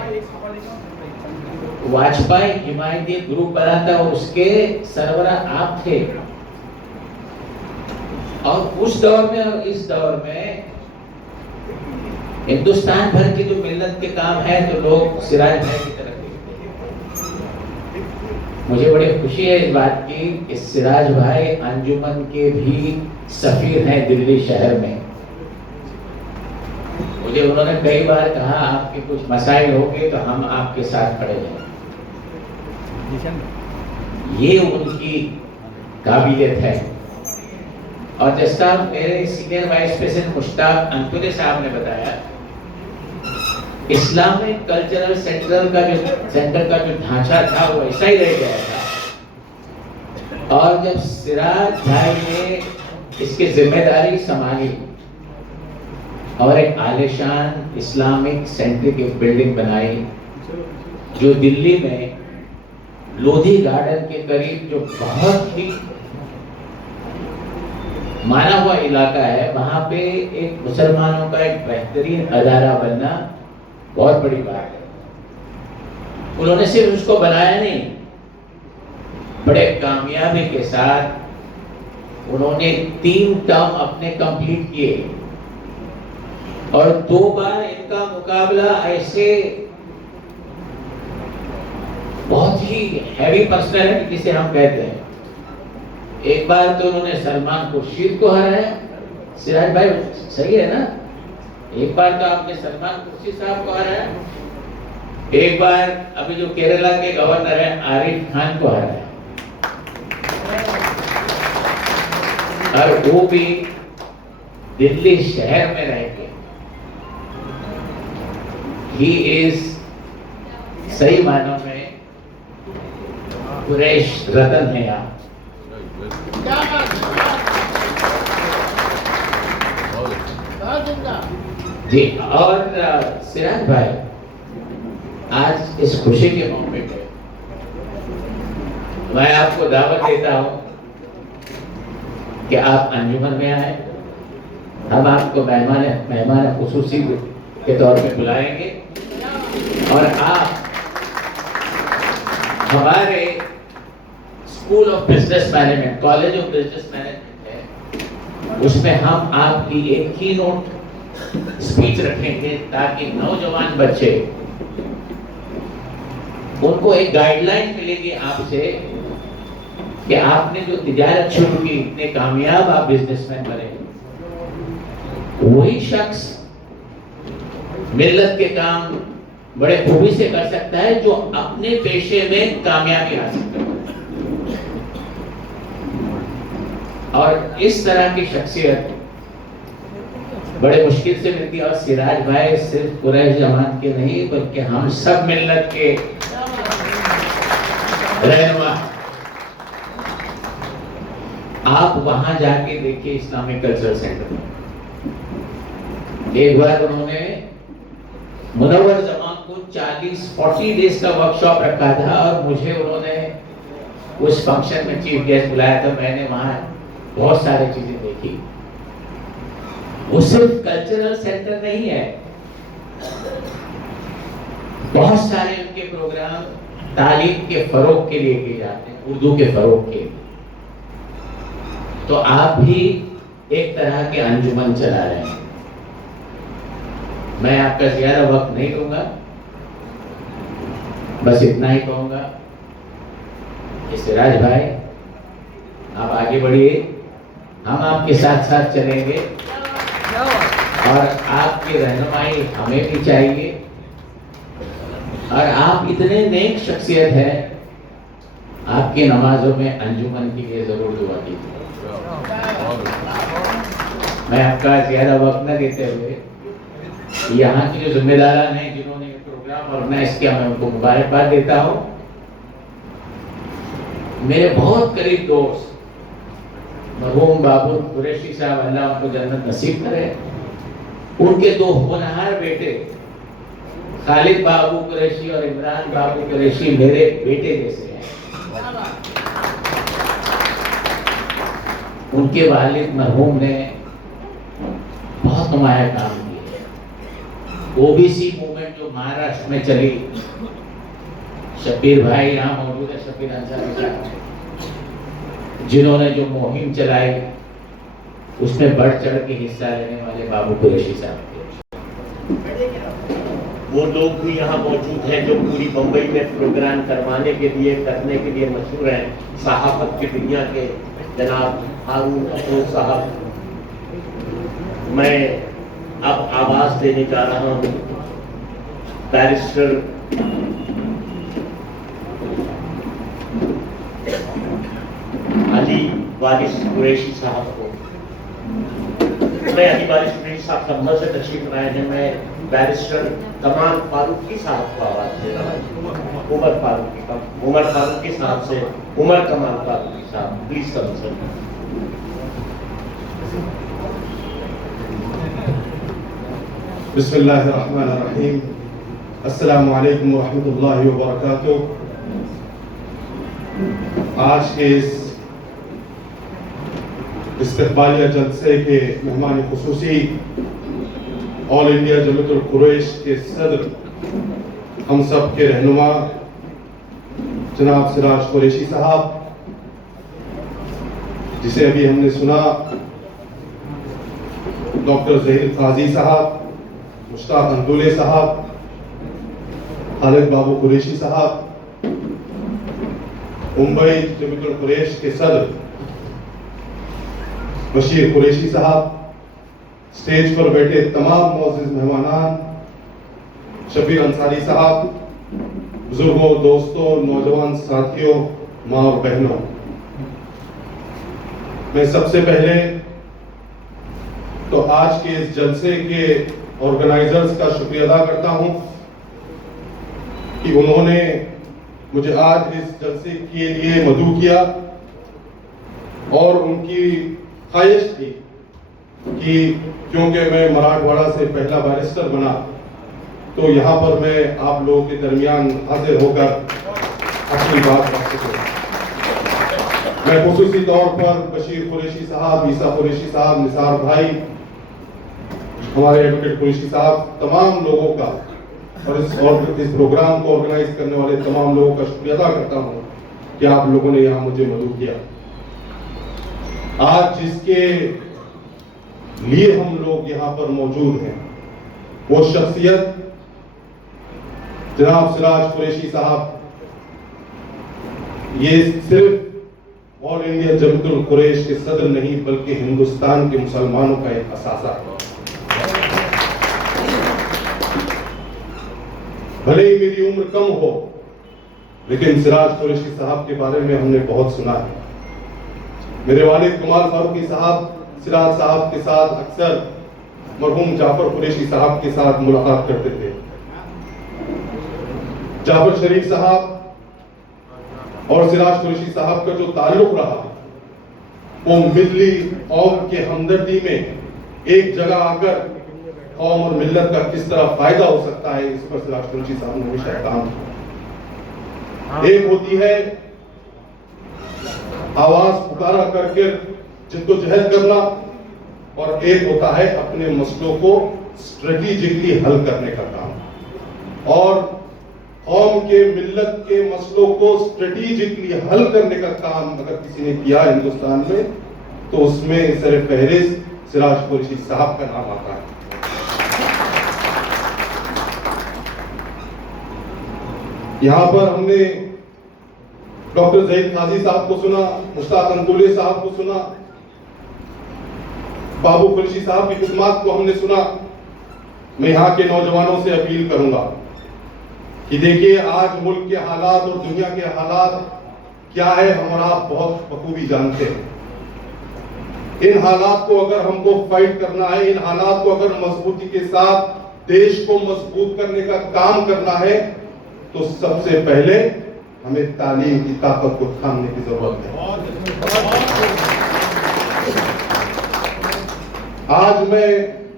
वाजपेयी हिमायती ग्रुप बना था और उसके सरबरा आप थे। और उस दौर में और इस दौर में हिंदुस्तान भर की जो मिल्लत के काम है तो लोग सिराज भाई की तरफ देखते हैं। मुझे बड़ी खुशी है इस बात की कि सिराज भाई अंजुमन के भी सफीर हैं दिल्ली शहर में। मुझे उन्होंने कई बार कहा आपके कुछ मसाइल होंगे तो हम आपके साथ खड़े हैं। ये उनकी काबिलियत है। और जैसा मेरे सीनियर वाइस प्रेसिडेंट मुश्ताक अंकुरे साहब ने बताया, इस्लामिक कल्चरल सेंटर का जो ढांचा था वो ऐसा ही रह गया था। और जब सिराज भाई ने इसकी जिम्मेदारी संभाली और एक आलिशान इस्लामिक सेंटर की बिल्डिंग बनाई जो दिल्ली में लोधी गार्डन के करीब, जो बहुत ही माना हुआ इलाका है, वहां पे एक मुसलमानों का एक बेहतरीन अदारा बनना बहुत बड़ी बात है। उन्होंने सिर्फ उसको बनाया नहीं, बड़े कामयाबी के साथ उन्होंने 3 टर्म अपने कंप्लीट किए और 2 बार इनका मुकाबला ऐसे बहुत ही हैवी पर्सनैलिटी जिसे हम कहते हैं। एक बार तो उन्होंने सलमान खुर्शीद को हराया। सिराज भाई सही है ना? एक बार तो आपने सलमान खुर्शीद साहब को हराया, एक बार अभी जो केरला के गवर्नर है आरिफ खान को हराया, और वो भी दिल्ली शहर में रह के। ही इज सही मानों में कुरैश रतन है आप। जी, और सिराज भाई आज इस खुशी के मौके पे मैं आपको दावत देता हूं कि आप अंजुमन में आए। हम आपको मेहमान खुसूसी के तौर पे बुलाएंगे और आप हमारे school of business management, college of business management है, उसमें हम आपकी एक की नोट स्पीच रखेंगे ताकि नौजवान बच्चे, उनको एक गाइडलाइन मिलेगी आपसे कि आपने जो तिजारत शुरू की, इतने कामयाब आप बिजनेसमैन बने, वही शख्स मिल्लत के काम बड़े खूबी से कर सकता है जो अपने पेशे में कामयाबी हासिल करता है। और इस तरह की शख्सियत बड़े मुश्किल से मिलती है। और सिराज भाई सिर्फ कुरैश जमात के नहीं बल्कि हम सब मिल्लत के रहनुमा। आप वहां जाके देखिए इस्लामिक कल्चरल सेंटर में, एक बार उन्होंने मुनव्वर जमान को 40 डेज का वर्कशॉप रखा था और मुझे उन्होंने उस फंक्शन में चीफ गेस्ट बुलाया था। मैंने वहां बहुत सारी चीजें देखी। वो सिर्फ कल्चरल सेंटर नहीं है, बहुत सारे उनके प्रोग्राम तालीम के फरोग के लिए किए जाते हैं, उर्दू के फरोग के लिए। तो आप भी एक तरह के अंजुमन चला रहे हैं। मैं आपका ज्यादा वक्त नहीं दूंगा, बस इतना ही कहूंगा कि सिराज भाई आप आगे बढ़िए, हम आपके साथ साथ चलेंगे और आपकी रहनुमाई हमें भी चाहिए। और आप इतने नेक शख्सियत है, आपकी नमाजों में अंजुमन के लिए जरूर दुआ कीजिए। मैं आपका ज्यादा वक्त न देते हुए यहाँ की जो जिम्मेदारान हैं जिन्होंने ये प्रोग्राम ऑर्गेनाइज किया, मैं उनको मुबारकबाद देता हूँ। मेरे बहुत करीब दोस्त मरहूम बाबू कुरैशी साहब, अल्लाह उनको जन्नत नसीब करे, उनके 2 होनहार बेटे खालिद बाबू कुरैशी और इमरान बाबू कुरैशी मेरे बेटे जैसे हैं। उनके वालिद मरहूम ने बहुत नुमाया काम किया। ओबीसी मूवमेंट जो महाराष्ट्र में चली, शब्बीर भाई यहाँ मौजूद है, शब्बीर अंसारी साहब, जिन्होंने जो मुहिम चलाई उसमें बढ़ चढ़ के हिस्सा लेने वाले बाबू कुरैशी साहब, वो लोग भी यहाँ मौजूद हैं जो पूरी बम्बई में प्रोग्राम करने के लिए मशहूर हैं। सहाफत की दुनिया के जनाब हारून अफरोज साहब। मैं अब आवाज देने जा रहा हूँ बैरिस्टर अली वारिस कुरैशी साहब को। मैं अली वारिस कुरैशी साहब संभल से तशरीफ लाए हैं। मैं बैरिस्टर कमाल फारूकी साहब को आवाज दे रहा हूँ। उमर फारूकी साहब से उमर कमाल फारूकी साहब, प्लीज कम सर। बिस्मिल्लाहिर्रहमानिर्रहीम। अस्सलामु अलैकुम वरहमतुल्लाहि वबरकातुह। आज के इस इस्तक़बालिया जलसे के मेहमान खुसूसी ऑल इंडिया जमातुल कुरैश के सदर, हम सब के रहनुमा जनाब सिराज कुरैशी साहब, जिसे अभी हमने सुना, डॉक्टर ज़हीर काजी साहब, मुश्ताक अंदुले साहब, खालिद बाबू कुरैशी साहब, मुंबई जमातुल कुरैश के सदर बशीर कुरैशी साहब, स्टेज पर बैठे तमाम मोअज़्ज़िज़ मेहमानान, शबीर अंसारी साहब, बुजुर्गों, दोस्तों, नौजवान साथियों, माँ और बहनों, मैं सबसे पहले तो आज के इस जलसे के ऑर्गेनाइजर्स का शुक्रिया अदा करता हूं कि उन्होंने मुझे आज इस जलसे के लिए मदऊ किया और उनकी ख्वाहिश थी कि क्योंकि मैं मराठवाड़ा से पहला बैरिस्टर बना तो यहाँ पर मैं आप लोगों के दरमियान हाजिर होकर अपनी बात रख सकूं। मैं खुसूसी तौर पर बशीर कुरैशी साहब, ईसा कुरैशी साहब, निसार भाई, हमारे एडवोकेट कुरैशी साहब, तमाम लोगों का और इस प्रोग्राम को ऑर्गेनाइज करने वाले तमाम लोगों का शुक्रिया अदा करता हूँ कि आप लोगों ने यहाँ मुझे मदऊ किया। आज जिसके लिए हम लोग यहाँ पर मौजूद हैं वो शख्सियत जनाब सिराज कुरैशी साहब, ये सिर्फ ऑल इंडिया जमातुल कुरैश के सदर नहीं बल्कि हिंदुस्तान के मुसलमानों का एक असासा है। भले ही मेरी उम्र कम हो लेकिन सिराज कुरैशी साहब के बारे में हमने बहुत सुना है। मेरे वालिद कमाल फारूकी साहब सिराज साहब के साथ अक्सर मरहूम जाफर कुरैशी साहब के साथ मुलाकात करते थे। जाफर शरीफ साहब और सिराज कुरैशी साहब का जो ताल्लुक रहा वो मिल्ली कौम के हमदर्दी में एक जगह आकर कौम और मिल्लत का किस तरह फायदा हो सकता है, इस पर सिराज कुरैशी साहब ने हमेशा काम किया। एक होती है आवाज पुकारा करके जिद्दोजहद करना और एक होता है अपने मसलों को स्ट्रेटेजिकली हल करने का काम। और कौम के मिल्लत के मसलों को स्ट्रेटेजिकली हल करने का काम अगर किसी ने किया हिंदुस्तान में तो उसमें सर फहरिस्त सिराज कुरैशी साहब का नाम आता है। यहाँ पर हमने डॉक्टर ज़हीर काजी साहब को सुना, मुश्ताक अंदुले साहब को सुना, बाबू कुरैशी साहब की खिदमत को हमने सुना। मैं यहाँ के नौजवानों से अपील करूंगा कि देखिए आज मुल्क के हालात और दुनिया के हालात क्या है हम और आप बहुत बखूबी जानते हैं। इन हालात को अगर हमको फाइट करना है, इन हालात को अगर मजबूती के साथ देश को मजबूत करने का काम करना है तो सबसे पहले हमें तालीम की ताकत को थामने की जरूरत है। आज मैं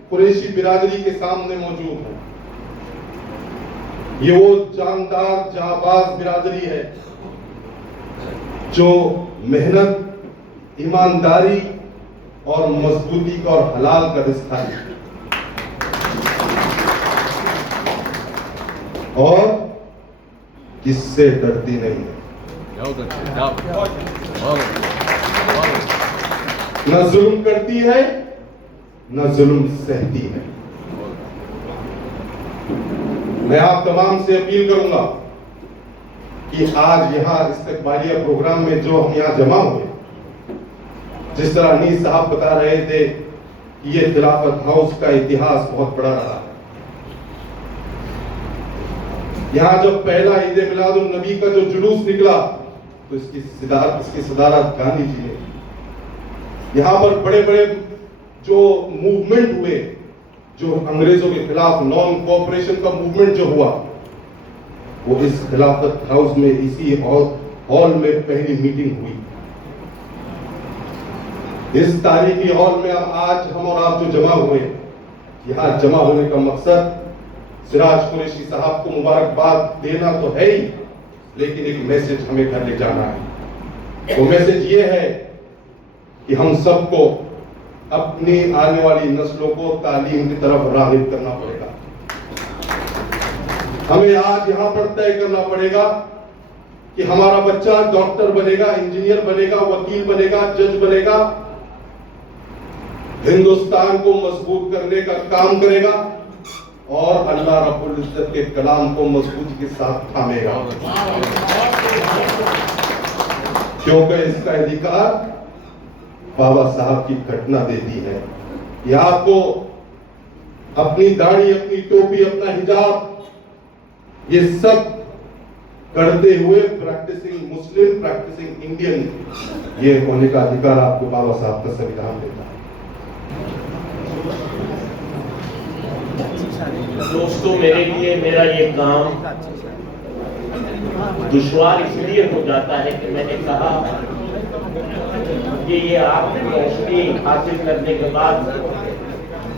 कुरैशी बिरादरी के सामने मौजूद हूं। ये वो जानदार जाबाज बिरादरी है जो मेहनत, ईमानदारी और मजबूती का और हलाल का रिश्ता है और किससे डरती नहीं है। न जुल्म करती है न जुल्म सहती है। मैं आप तमाम से अपील करूंगा कि आज यहाँ इस्तक़बालिया प्रोग्राम में जो हम यहाँ जमा हुए, जिस तरह अनीस साहब बता रहे थे कि ये खिलाफत हाउस का इतिहास बहुत बड़ा रहा। यहाँ जब पहला ईद मिलाद उन नबी का जो जुलूस निकला तो इसकी सदारत गांधी जी ने। यहाँ पर बड़े बड़े जो मूवमेंट हुए, जो अंग्रेजों के खिलाफ नॉन कोऑपरेशन का मूवमेंट जो हुआ, वो इस खिलाफत हाउस में इसी हॉल में पहली मीटिंग हुई। इस तारीखी हॉल में अब आज हम और आप जो जमा हुए यहाँ जमा होने का मकसद सिराज कुरैशी साहब को मुबारकबाद देना तो है ही, लेकिन एक मैसेज हमें घर ले जाना है। वो मैसेज ये है कि हम सबको अपनी आने वाली नस्लों को तालीम की तरफ राग़िब करना पड़ेगा। हमें आज यहाँ पर तय करना पड़ेगा कि हमारा बच्चा डॉक्टर बनेगा, इंजीनियर बनेगा, वकील बनेगा, जज बनेगा, हिंदुस्तान को मजबूत करने का काम करेगा और अल्लाह रब्बुल इज्जत के कलाम को मजबूती के साथ थामेगा, क्योंकि इसका अधिकार बाबा साहब की घटना देती है। यह आपको अपनी दाढ़ी, अपनी टोपी, अपना हिजाब, ये सब करते हुए प्रैक्टिसिंग मुस्लिम, प्रैक्टिसिंग इंडियन, ये होने का अधिकार आपको बाबा साहब का संविधान देता है। दोस्तों, मेरे लिए मेरा ये काम दुश्वार इसलिए हो जाता है कि मैंने कहा कि ये आपकी रोशनी हासिल करने के बाद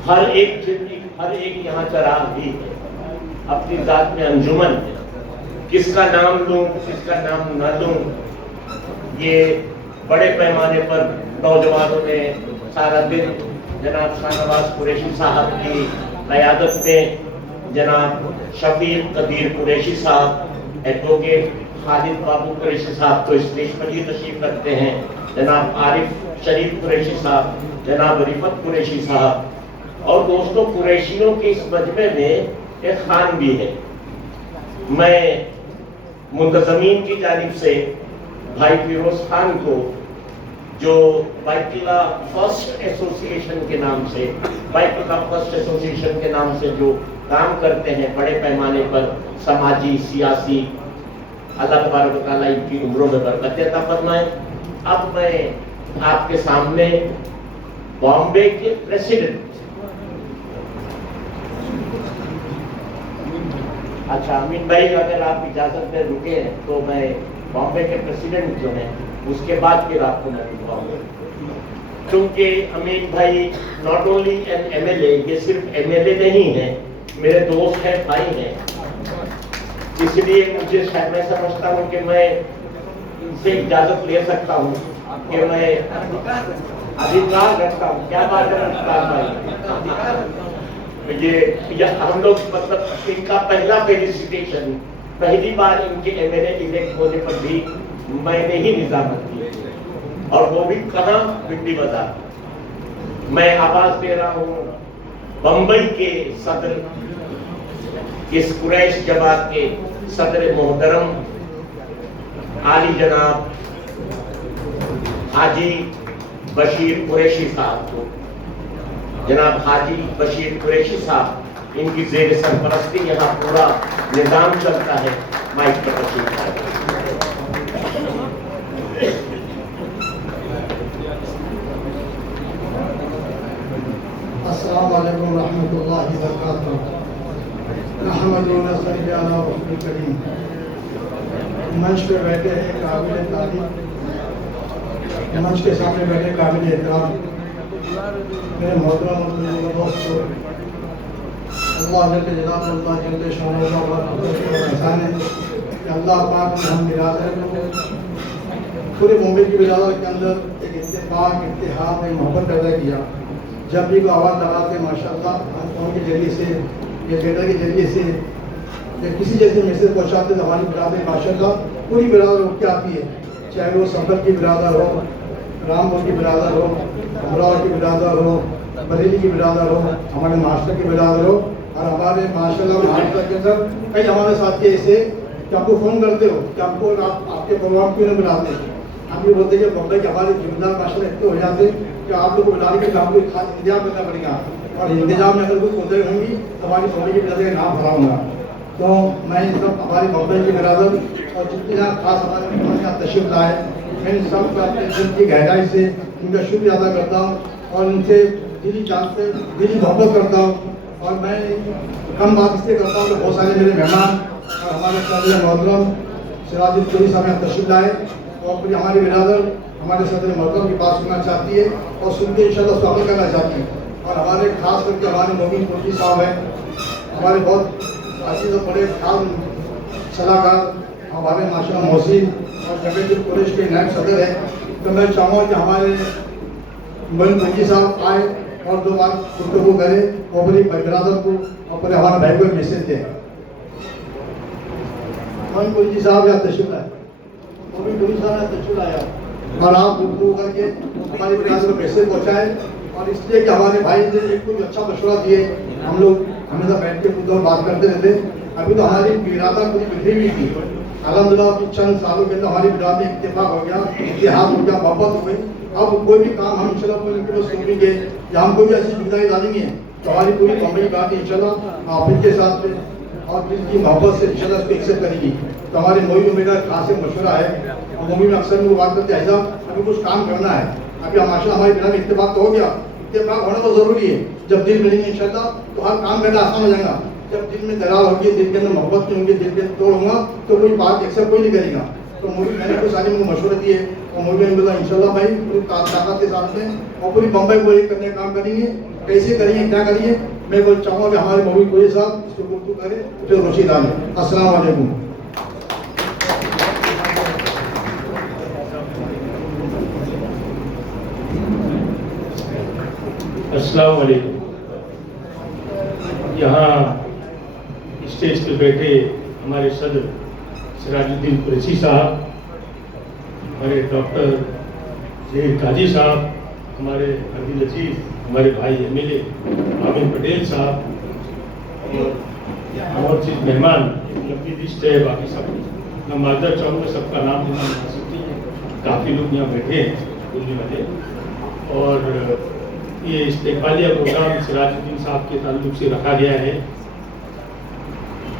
हर एक यहाँ चराग भी है, अपनी जात में अंजुमन है। किसका नाम लूं, किसका नाम न लूं, ये बड़े पैमाने पर नौजवानों ने सारा दिन जनाब शाहनवाज कुरैशी साहब की क़यादत में, जनाब शफीक कबीर कुरैशी साहब, एडवोकेट खालिद बाबू कुरैशी साहब तो स्टेज पर ही तशरीफ रखते हैं, जनाब आरिफ शरीफ कुरैशी साहब, जनाब रिफत कुरैशी साहब, और दोस्तों कुरैशियों के इस मजमे में एक खान भी है। मैं मुंतज़मीन की जानिब से भाई फिरोज खान को, जो बैतुल्लाह फर्स्ट एसोसिएशन के नाम से, बैतुल्लाह फर्स्ट एसोसिएशन के नाम से जो काम करते हैं बड़े पैमाने पर समाजी, सियासी, अल्लाह तबारक व तआला इनकी उम्रों में बरकत अता फरमाए। अब मैं आपके सामने बॉम्बे के प्रेसिडेंट, अच्छा अमीन भाई, अगर आप इजाजत में रुके हैं तो मैं बॉम्बे के प्रेसिडेंट जो हैं उसके बाद फिर आपको मैं दिखाऊंगा, क्योंकि अमीन भाई नॉट ओनली एन एमएलए, ये सिर्फ एमएलए नहीं है, मेरे दोस्त हैं, भाई हैं, इसलिए मुझे शायद मैं समझता हूँ कि मैं इनसे इजाजत ले सकता हूँ कि मैं अधिकार रखता हूँ। क्या बात है भाई, ये हम लोग मतलब इनका पहला फेलिसिटेशन, पहली बार इनके एमएलए इलेक्ट होने पर भी मैंने ही निजामत की, और वो भी कहाँ, बिंदी बाजार। मैं आवाज दे रहा हूँ बंबई के सदर, इस कुरैश जमात के सदर मोहतरम आली जनाब हाजी बशीर कुरैशी साहब को। जनाब हाजी बशीर कुरैशी साहब, इनकी जेर सरपरस्ती यहाँ पूरा निजाम चलता है। माइक पर तशरीफ लाएं। अस्सलामु अलैकुम रहमतुल्लाहि व बरकातहू। नहमदुहु व नस्तईनु अला रसूलिल करीम। मंच पे बैठे हैं काबिल तारीफ, मंच के सामने बैठे काबिल एहतराम मेरे मोहतरम दोस्तों, अल्लाह जल्ले शान एहसान है कि अल्लाह पाक ने हम बिरादर को, पूरे मुंबई की बिरादर के अंदर एक इत्तेफाक, इत्तेहाद, एक मोहब्बत पैदा किया। जब भी को आवाज़ लगाते माशाअल्लाह हम फोन के जरिए से या लेटर के जरिए से या किसी जैसे मैसेज पहुँचाते तो हमारी बिरादरी माशाअल्लाह पूरी बिरादर उठ के आती है, चाहे वो संभल की बिरादर हो, रामपुर की बिरादर हो, अमरावती की बिरादर हो, बरेली की बिरादर हो, हमारे महाराष्ट्र की बिरादर हो, और हमारे माशाअल्लाह महाराष्ट्र के अंदर कई हमारे साथी ऐसे कि आपको फ़ोन करते हो कि आपको आपके प्रोग्राम क्यों नहीं बुलाते। हम ये बोलते कि बम्बई के हमारे जिम्मेदार माशाअल्लाह इतने हो जाते कि आप लोग को बुलाने के लिए आपको एक खास इंतजाम करना पड़ेगा, और इंतजाम में अगर कुछ उधर होंगी तो हमारी बम्बई की बिरादरी का नाम भराऊँगा। तो मैं इन सब हमारी बम्बई की बिरादर और जितने यहाँ खास हमारे यहाँ तशरीफ लाए, मैं इन सब का अपने दिल की गहराई से उनका शुक्रिया अदा करता हूँ और उनसे दिली जान से दिली मोहब्बत करता हूँ। और मैं कम बात इसलिए करता हूँ कि बहुत सारे मेरे मेहमान और हमारे सदर मोहतरम सिराजुल कुरैशी साहब यहाँ तशरीफ लाए, और पूरी हमारी बिरादर हमारे सदर मोहतरम की बात सुनना चाहती है और सुन के इंशाल्लाह उसको अमल करना चाहती है। और हमारे खास करके हमारे मोमिन कुर्सी साहब हैं, हमारे बहुत अजीज और बड़े खास सलाहकार हमारे माशा मोहसिन और जमीयतुल कुरैश के नायब सदर हैं। तो मैं चाहूँगा कि हमारे मोमिन कुर्सी साहब आए और 2 बार गुफ्तगू करें और पूरी बरदराजर को और पूरे हमारे भाई को एक मैसेज दें। मोमिन कुर्सी साहब यहाँ तशरीफ लाए, मोमिन कुर्सी साहब यहाँ तशरीफ लाया और आप गुफ्तगू करके हमारी बरदराजर को मैसेज पहुँचाएँ। और इसलिए कि हमारे भाई ने एक कुछ अच्छा मशवरा दिए, हम लोग हमेशा बैठ के कुछ और बात करते रहते। अभी तो हमारी बिरादा पूरी बिखरी हुई थी, अल्हम्दुलिल्लाह अभी चंद सालों के अंदर हमारी बिरादरी में इत्तेफाक हो गया, इतिहाद हो गया, मोहब्बत हो गई। अब कोई भी काम हम इंशाल्लाह सुनेंगे या हम कोई ऐसी जिम्मेदारी डालेंगे तो हमारी पूरी बम्बई बात इंशाल्लाह ऑफिस के साथ में और जिसकी मोहब्बत से इंशाल्लाह उसको एक्सेप्ट करेगी। तो हमारे मोई मेरा खास एक मशवरा है और मम्मी में अक्सर बात करते हैं, ऐसा अभी कुछ काम करना है। अभी माशा हमारी बिना में इत्तेफाक तो हो गया, इत्तेफाक होना तो जरूरी है। जब दिल मिलेंगे इंशाल्लाह तो हर काम करना आसान हो जाएगा। जब दिल में दरार होगी, दिल के अंदर मोहब्बत नहीं होगी, दिल के तोड़ होगा तो कोई बात एक्सेप्ट कोई नहीं करेगा। तो मुझे मैंने कुछ सारे मुझे मशवरे दिए और मुझे बोला इंशाल्लाह भाई पूरी ताकत के साथ में और पूरी बम्बई को एक करने का काम करेंगे। कैसे करेंगे, क्या करेंगे, मैं वो चाहूँगा कि हमारे मौलवी कोई साहब इसको गुफ्तगू करें, जो रोशी डालें। अस्सलाम वालेकुम। अस्सलाम वालेकुम। यहाँ स्टेज पे बैठे हमारे सदर सिराजुद्दीन कुरैशी साहब, हमारे डॉक्टर जहीर काजी साहब, हमारे अब्दुल अजीज, हमारे भाई एमएलए आमिर पटेल साहब और चीज मेहमान, लंबी लिस्ट है, बाकी सब मैं माजर चाहूँगा, सबका नाम लेना नहीं सकती है, काफ़ी लोग यहाँ बैठे हैं बोलने वाले। और ये इस्तेकबालिया प्रोग्राम सिराजुद्दीन साहब के ताल्लुक से रखा गया है।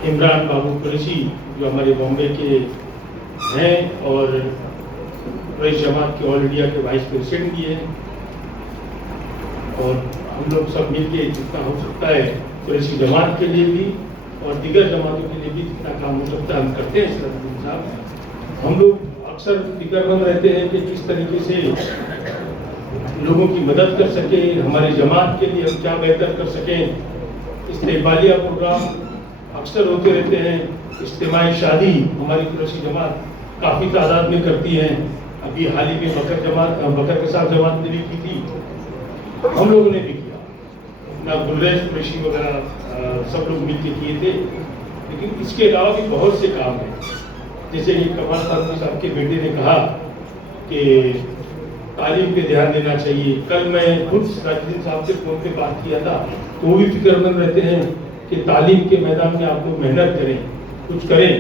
इमरान बाबू कुरैशी जो हमारे बॉम्बे के हैं और कुरैश जमात के ऑल इंडिया के वाइस प्रेसिडेंट भी हैं, और हम लोग सब मिलके जितना हो सकता है कुरैशी जमात के लिए भी और दीगर जमातों के लिए भी जितना काम हो सकता है हम करते हैं। सिराजुद्दीन साहब, हम लोग अक्सर फिक्रमंद रहते हैं कि किस तरीके से लोगों की मदद कर सके, हमारी जमात के लिए हम क्या बेहतर कर सकें। इस्तेकबालिया प्रोग्राम अक्सर होते रहते हैं, इज्तिमाई शादी हमारी कुरैशी जमात काफ़ी तादाद में करती है। अभी हाल ही में बकर के साथ जमात ने भी की थी, हम लोगों ने भी किया ना, गुलरेज कुरैशी वगैरह सब लोग मिल के किए थे। लेकिन इसके अलावा भी बहुत से काम हैं, जैसे कि कमाल तारमी साहब के बेटे ने कहा कि तालीम पे ध्यान देना चाहिए। कल मैं खुद सिराजुद्दीन साहब से फोन पे बात किया था, तो वो भी फिक्रमंद रहते हैं कि तालीम के मैदान में आप लोग मेहनत करें, कुछ करें,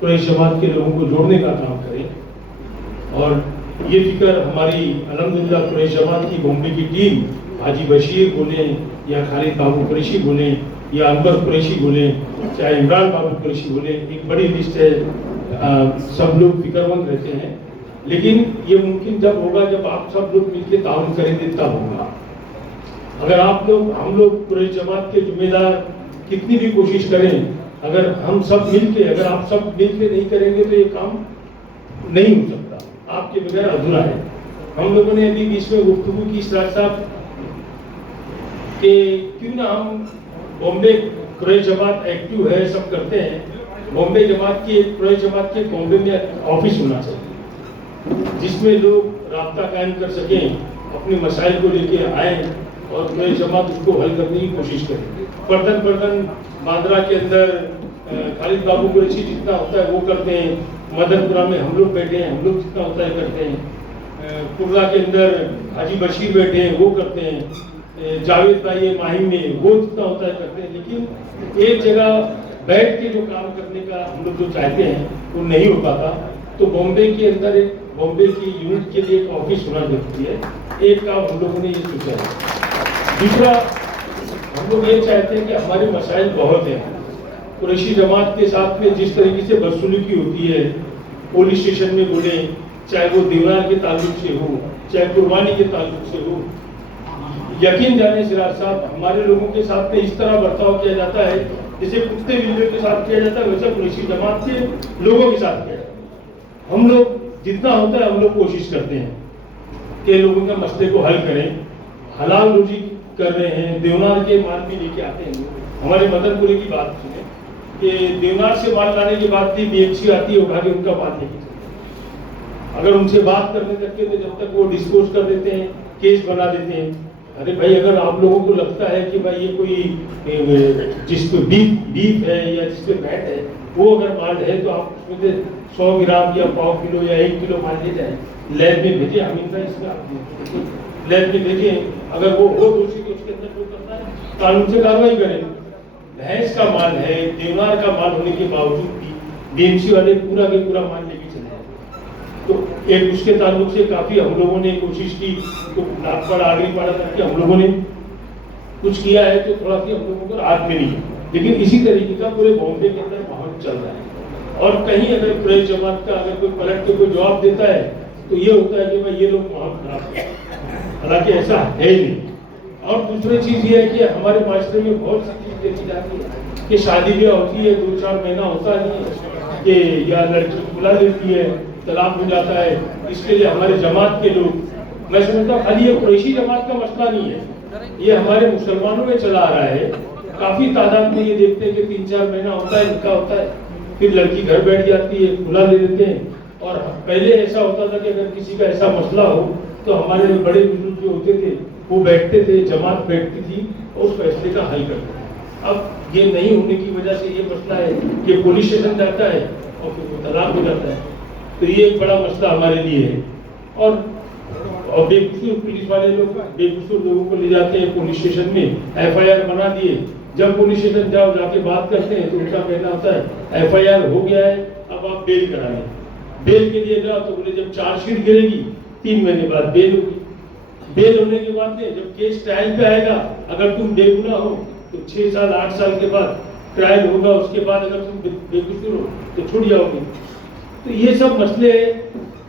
कुरैश जमात के लोगों को जोड़ने का काम करें। और ये फिक्र हमारी अल्हम्दुलिल्लाह कुरैश जमात की बॉम्बे की टीम, हाजी बशीर बोले या खालिद बाबू कुरैशी बोले या अनवर कुरैशी बोले, चाहे इमरान बाबू कुरैशी बोले, एक बड़ी लिस्ट है, सब लोग फिक्रमंद रहते हैं। लेकिन ये मुमकिन जब होगा जब आप सब लोग मिलकर ताउन करेंगे तब होगा। अगर हम लोग कुरैश जमात के जिम्मेदार कितनी भी कोशिश करें, अगर हम सब मिलके, अगर आप सब मिलके नहीं करेंगे तो ये काम नहीं हो सकता, आपके बगैर अधूरा है। हम लोगों ने अभी बीच में गुफ्तगू की सिराज साहब कि क्यों ना हम बॉम्बे कुरैश जमात एक्टिव है, सब करते हैं, बॉम्बे जमात की कुरैश जमात के बॉम्बे में ऑफिस होना चाहिए जिसमें लोग राब्ता कायम कर सकें, अपने मसाइल को लेके आए और कुरैश जमात उसको हल करने की कोशिश करें। पर्दन बांद्रा के अंदर खालिद बाबू कुरैशी जितना होता है वो करते हैं, मदनपुरा में हम लोग बैठे हैं, हम लोग जितना होता है करते हैं, कुर्रा के अंदर हाजी बशीर बैठे हैं वो करते हैं, जावेद भाई माहिम में वो जितना होता है करते हैं। लेकिन एक जगह बैठ के जो काम करने का हम लोग जो चाहते हैं वो नहीं हो पाता। तो बॉम्बे के अंदर एक बॉम्बे की यूनिट के लिए एक ऑफिस होना जरूरी है। एक काम हम लोगों ने ये सोचा है। दूसरा, हम लोग ये चाहते हैं कि हमारे मसाइल बहुत हैं, कुरैशी जमात के साथ में जिस तरीके से बदसलूकी होती है, पुलिस स्टेशन में बोले, चाहे वो दीवार के ताल्लुक से हो, चाहे कुर्बानी के ताल्लुक से हो, यकीन जाने सिराज साहब, हमारे लोगों के साथ में इस तरह बर्ताव किया जाता है जैसे कुत्ते बिल्लियों के साथ किया जाता है, वैसा कुरैशी जमात के लोगों के साथ किया जाता है। हम लोग जितना होता है हम लोग कोशिश करते हैं कि लोगों के मसले को हल करें, हलाल रोजी कर रहे हैं। देवनार के माल भी लेके आते हैं। हमारे मदनपुरी की बात सुने कि देवनार से माल लाने के बाद भी बीएमसी आती है, उठा के उनका माल लेके चलती है। अगर उनसे बात करने तक के तो जब तक वो डिस्पोज कर देते हैं, केस बना देते हैं। अरे भाई, अगर आप लोगों को लगता है कि भाई ये कोई जिस पे बीफ है या जिस पे फैट है वो अगर माल है तो आप उसमें से 100 ग्राम या 1/4 किलो या 1 किलो माल ले जाए, लैब में भेजे। हम इनका इसमें लैब में भेजें, अगर वो हो दोषी तो उसके अंदर जो करना है कानून से कार्रवाई करें। भैंस का माल है, देवनार का माल होने के बावजूद भी बीएमसी वाले पूरा के पूरा माल लेके चले जाते। तो एक उसके ताल्लुक से काफी हम लोगों ने कोशिश की, तो नागपाड़ा आगरीपाड़ा तक के हम लोगों ने कुछ किया है, तो थोड़ा सी हम लोगों को राहत मिली है। लेकिन इसी तरीके का पूरे बॉम्बे के अंदर माहौल चल रहा है। और कहीं अगर प्रेस जमात का अगर कोई पलट के कोई जवाब देता है तो ये होता है कि भाई ये लोग माहौल खराब है, हालांकि ऐसा है ही नहीं। और दूसरी चीज ये है कि हमारे माशरे में बहुत सी चीज देखी जाती है कि शादी ब्याह होती है, 2-4 महीना होता है कि या लड़की बुला लेती है, तलाक हो जाता है। इसके लिए हमारे जमात के लोग, मैं समझता हूँ खाली ये कुरैशी जमात का मसला नहीं है, ये हमारे मुसलमानों में चला आ रहा है। काफी तादाद में ये देखते हैं कि 3-4 महीना होता है, निकाह होता है, फिर लड़की घर बैठ जाती है, बुला ले देते हैं। और पहले ऐसा होता था कि अगर किसी का ऐसा मसला हो तो हमारे बड़े बुजुर्ग जो होते थे वो बैठते थे, जमात बैठती थी और उस फैसले का हल करते थे। अब ये नहीं होने की वजह से ये मसला है कि पुलिस स्टेशन जाता है और फिर वो तलाक हो जाता है। तो ये एक बड़ा मसला हमारे लिए है। और बेकसूर पुलिस वाले लोग बेकसूर लोगों को ले जाते हैं पुलिस स्टेशन में, FIR बना दिए। जब पुलिस स्टेशन जाओ जाके बात करते हैं तो उनका कहना होता है FIR हो गया है, अब आप बेल कराएं। बेल के लिए जाओ तो बोले जब चार्जशीट गिरेगी 3 महीने बाद बेल होगी। बेल होने के बाद में जब केस ट्रायल पे आएगा, अगर तुम बेगुनाह हो तो 6 साल 8 साल के बाद ट्रायल होगा, उसके बाद अगर तुम बेकसूर हो तो छूट जाओगे। तो ये सब मसले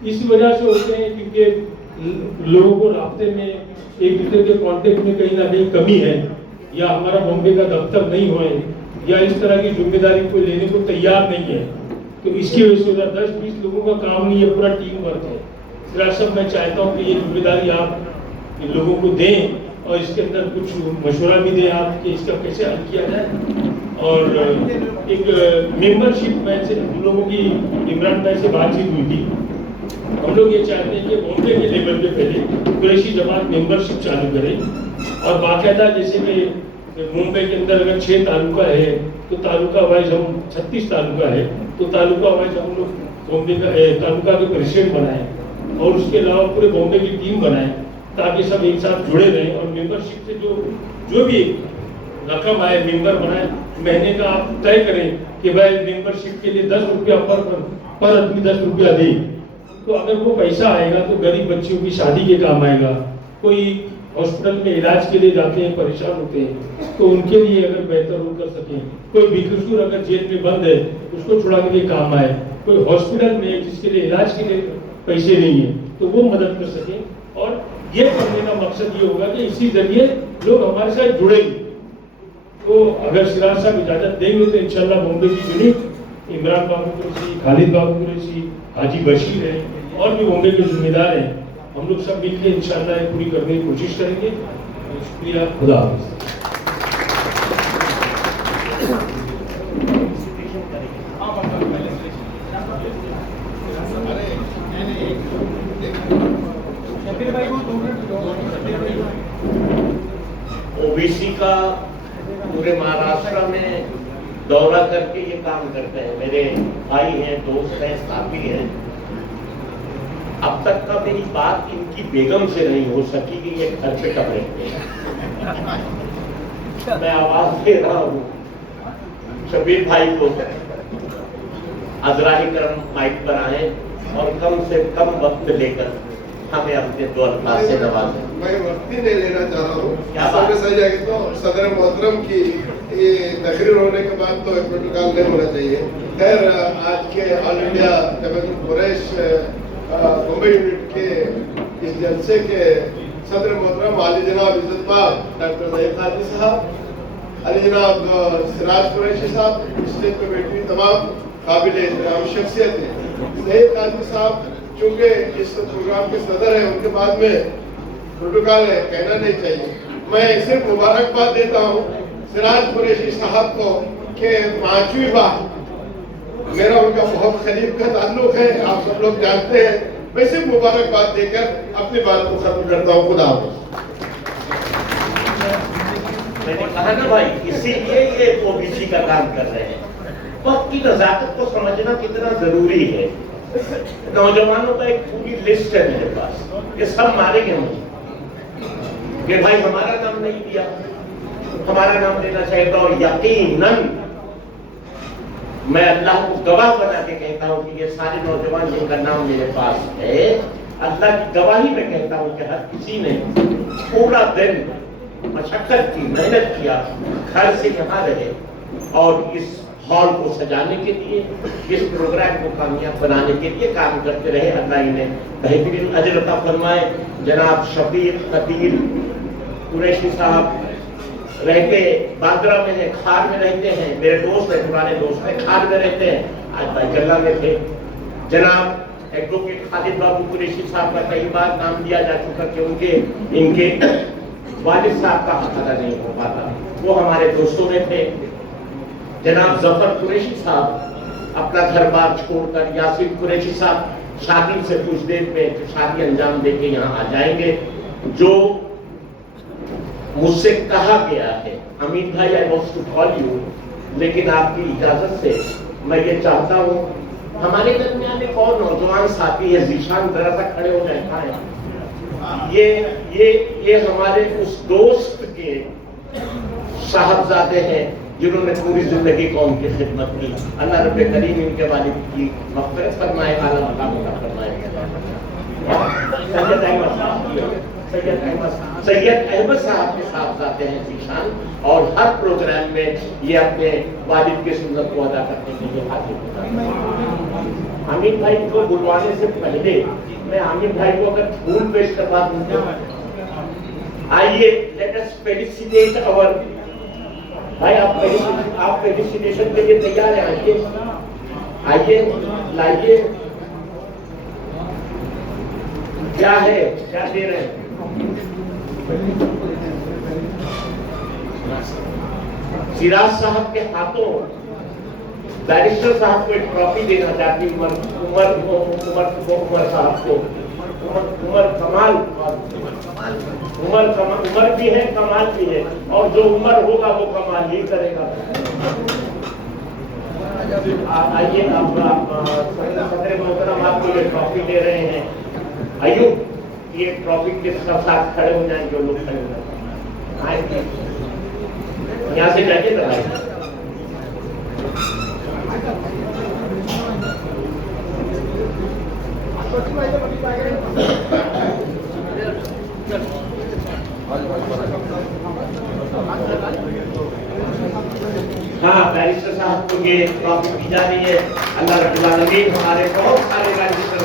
इस वजह से होते हैं क्योंकि लोगों को रास्ते में एक दूसरे के कांटेक्ट में कहीं ना कहीं कमी है, या हमारा बॉम्बे का दफ्तर नहीं हुए, या इस तरह की जिम्मेदारी कोई लेने को तैयार नहीं है। तो इसकी वजह से 10-20 लोगों का काम नहीं है, पूरा टीम वर्क है। फिर सब मैं चाहता हूँ कि ये जिम्मेदारी आप लोगों को दें और इसके अंदर कुछ मशवरा भी दें आप कि इसका कैसे हल किया जाए। और एक मेंबरशिप में से हम लोगों की इमरान भाई से बातचीत हुई थी। हम लोग ये चाहते हैं कि बॉम्बे के लेवल पे पहले कुरैशी जमात मेंबरशिप चालू करें और बाकायदा जैसे कि मुंबई के अंदर अगर 6 तालुका है तो तालुका वाइज हम 36 तालुका है तो तालुका वाइज हम लोग बॉम्बे का तालुका के प्रेसिडेंट बनाएं और उसके अलावा पूरे बॉम्बे की टीम बनाएं ताकि सब एक साथ जुड़े रहें। और मेंबरशिप से जो भी रकम आए मेंबर बनाए, महीने का आप तय करें कि भाई मेंबरशिप के लिए 10 रुपया पर आदमी 10 रुपया दे। तो अगर वो पैसा आएगा तो गरीब बच्चियों की शादी के काम आएगा। कोई हॉस्पिटल में इलाज के लिए जाते हैं, परेशान होते हैं, तो उनके लिए अगर बेहतर हो कर सकें। कोई बेकसूर अगर जेल में बंद है उसको छुड़ाने के काम आए। कोई हॉस्पिटल में जिसके लिए इलाज के लिए पैसे नहीं है तो वो मदद कर सकें। और ये करने का मकसद ये होगा कि इसी जरिए लोग हमारे साथ जुड़ेंगे। तो अगर सिराज साहब इजाजत देंगे तो इंशाल्लाह बॉम्बे की यूनिट इमरान बाबू कुरैशी, खालिद बाबू कुरैशी, हाजी बशीर है और भी बॉम्बे के जिम्मेदार हैं, हम लोग सब मिलकर इंशाल्लाह ये पूरी करने की कोशिश करेंगे। शुक्रिया, खुदा हाफिज़। ओबीसी का पूरे महाराष्ट्र में दौरा करके ये काम करते हैं। मेरे भाई हैं, दोस्त हैं, साथी हैं। अब तक का मेरी बात इनकी बेगम से नहीं हो सकी कि ये घर पे कब रहते हैं। मैं आवाज दे रहा हूँ शबीर भाई को, अजराही करम माइक पर आए और कम से कम वक्त लेकर हमें अपने दो अल्फाज से नवाजें। मैं वक्त ही नहीं लेना चाह रहा हूँ। क्या बात है? तो सदर मोहतरम की ये तकरीर होने के बाद तो एक प्रोटोकॉल नहीं होना चाहिए। खैर, आज के ऑल इंडिया जमात कुरैश मुंबई यूनिट के इस जलसे के सदर मोहतरम अली जनाब इज्जतमाब डॉक्टर ज़हीर कादरी साहब, अली जनाब सिराज कुरैशी साहब, स्टेज पर बैठी हुई तमाम काबिल शख्सियत हैं। ज़हीर कादरी साहब चूँकि इस प्रोग्राम के सदर हैं, उनके बाद में प्रोटोकॉल है, कहना नहीं चाहिए। मैं सिर्फ मुबारकबाद देता हूँ सिराज कुरैशी साहब को कि 5वीं बार मेरा उनका बहुत करीब का ताल्लुक है, आप सब लोग जानते हैं। मैं सिर्फ मुबारकबाद देकर अपनी बात को खत्म करता हूँ। खुदा हाफ़िज़। मैंने कहा ना भाई, इसीलिए ये ओबीसी का काम कर रहे हैं। वक्त की नजाकत को समझना कितना जरूरी है। नौजवानों का एक पूरी लिस्ट है मेरे पास, ये सब मारेंगे मुझे कि भाई हमारा नाम नहीं दिया, हमारा नाम देना चाहिए। और यकीनन मैं अल्लाह को गवाह बना के कहता हूँ कि ये सारे नौजवान जिनका नाम मेरे पास है, अल्लाह की गवाही में कहता हूँ कि हर किसी ने पूरा दिन मशक्कत की, मेहनत किया, घर से यहाँ रहे और इस हॉल को सजाने के लिए, इस प्रोग्राम को कामयाब बनाने के लिए काम करते रहे। अल्लाह इन्हें बेहतरीन अजर अता फरमाए। जनाब शफीक कदीर कुरैशी साहब रहते बांद्रा में है, खार में रहते हैं, मेरे दोस्त है, पुराने दोस्त है, खार में रहते हैं, आज बैतुल्लाह में थे। जनाब एडवोकेट खालिद बाबू कुरैशी साहब का कई बार नाम दिया जा चुका कि उनके इनके वालिद साहब का हवाला नहीं हो पाता, वो हमारे दोस्तों में थे। जनाब जफर कुरैशी साहब अपना घर बार छोड़कर, यासीन कुरैशी साहब शादी से कुछ देर में शादी अंजाम देके यहाँ आ जाएंगे। जो मुझसे कहा गया है, अमीन भाई I want to call you, लेकिन आपकी इजाजत से मैं ये चाहता हूँ, हमारे दरमियान एक और नौजवान साथी है, जीशान, जरा सा खड़े हो जाए। ये हमारे उस दोस्त के साहबजादे हैं जिन्होंने पूरी जिंदगी कौम की खिदमत की। अल्लाह रब्ब करीम इनके वालिद की मग़फ़िरत फरमाए, आला मक़ाम अता फरमाए। सैयद अहमद साहब के साहबजादे हैं जीशान, और हर प्रोग्राम में ये अपने वालिद की सुन्नत को अदा करने के लिए हाजिर होता है। आमिर भाई को बुलवाने से पहले मैं आमिर भाई को अगर फूल पेश करवा दूंगा, आइए लेट अस फेलिसिटेट अवर भाई। आप फेलिसिटेशन के लिए तैयार हैं? आइए लाइए, क्या है, क्या दे रहे हैं? सिराज साहब के हाथों बैरिस्टर साहब को एक ट्रॉफी देना चाहती हूँ, उमर साहब को। उमर कमाल, उमर भी है, कमाल भी है, और जो उमर होगा वो कमाल ही करेगा। आइए आप सदर मोहतरम आपको ये ट्रॉफी दे रहे हैं। अयूब, ये ट्रॉफी के साथ खड़े हो जाएं, जो लोग खड़े हो जाए, यहाँ से जाइए ना भाई। हाँ, बैरिस्टर साहब को ये ट्रॉफी दी जा रही है। अल्लाह रब्बुल आलमीन हमारे बहुत सारे बैरिस्टर,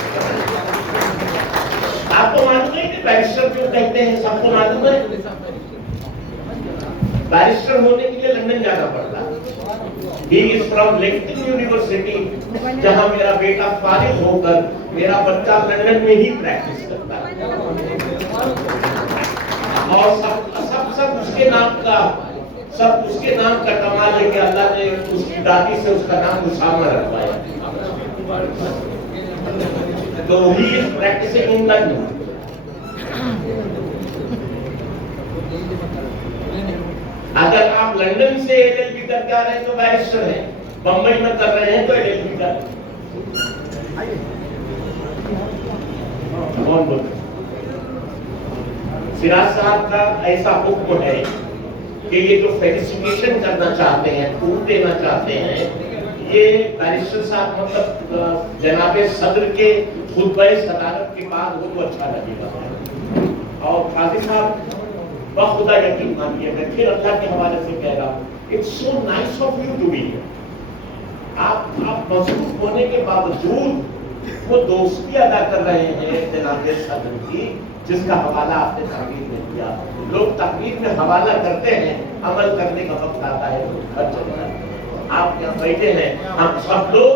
आपको मालूम है कि बैरिस्टर क्यों कहते हैं? सबको मालूम है? बैरिस्टर होने के लिए लंदन जाना पड़ता है। He is from Lincoln University, जहाँ मेरा बेटा फारिग होकर, मेरा बच्चा लंदन में ही प्रैक्टिस करता है, और सब उसके नाम का कमाल है कि अल्लाह ने उसकी दादी से उसका नाम उसामा रखवाया। तो he is practicing in London। अगर आप लंदन से एलएलबी करके आ रहे हैं तो बैरिस्टर हैं, बंबई में कर रहे हैं तो एलएलबी कर। सिराज साहब का ऐसा हुक्म है कि ये जो फेलिसिटेशन करना चाहते हैं, फूल देना चाहते हैं, ये बैरिस्टर साहब मतलब जनाबे सदर के खुतबे सदारत के बाद वो अच्छा लगेगा। और काजी साहब खुदा यकीन मानिए, मैं फिर अल्लाह के हवाले से कह रहा हूँ, it's so nice of you to be here. आप मजबूत होने के बावजूद वो दोस्ती अदा कर रहे हैं जनाबे सदर की, जिसका हवाला आपने तकरीर में दिया। लोग तकरीर में हवाला करते हैं, अमल करने का वक्त आता है तो घर चले जाते हैं। आप यहाँ बैठे हैं, हम सब लोग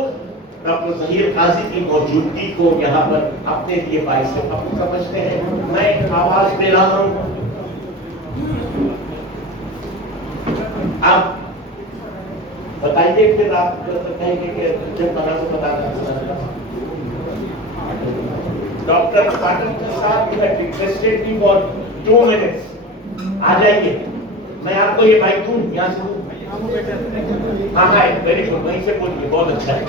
डॉक्टर ज़हीर काजी की मौजूदगी को यहाँ पर अपने लिए बाइस से समझते हैं। मैं आवाज दे रहा हूँ आप बताइए, फिर आप कहेंगे कि जब बना तो बता डॉक्टर पाटिल साहब रिक्वेस्टेड मी फॉर 2 मिनट्स। आ जाइए, मैं आपको ये माइक दूं यहाँ से। हाँ हाँ, वेरी गुड, वहीं से बोलिए, बहुत अच्छा है।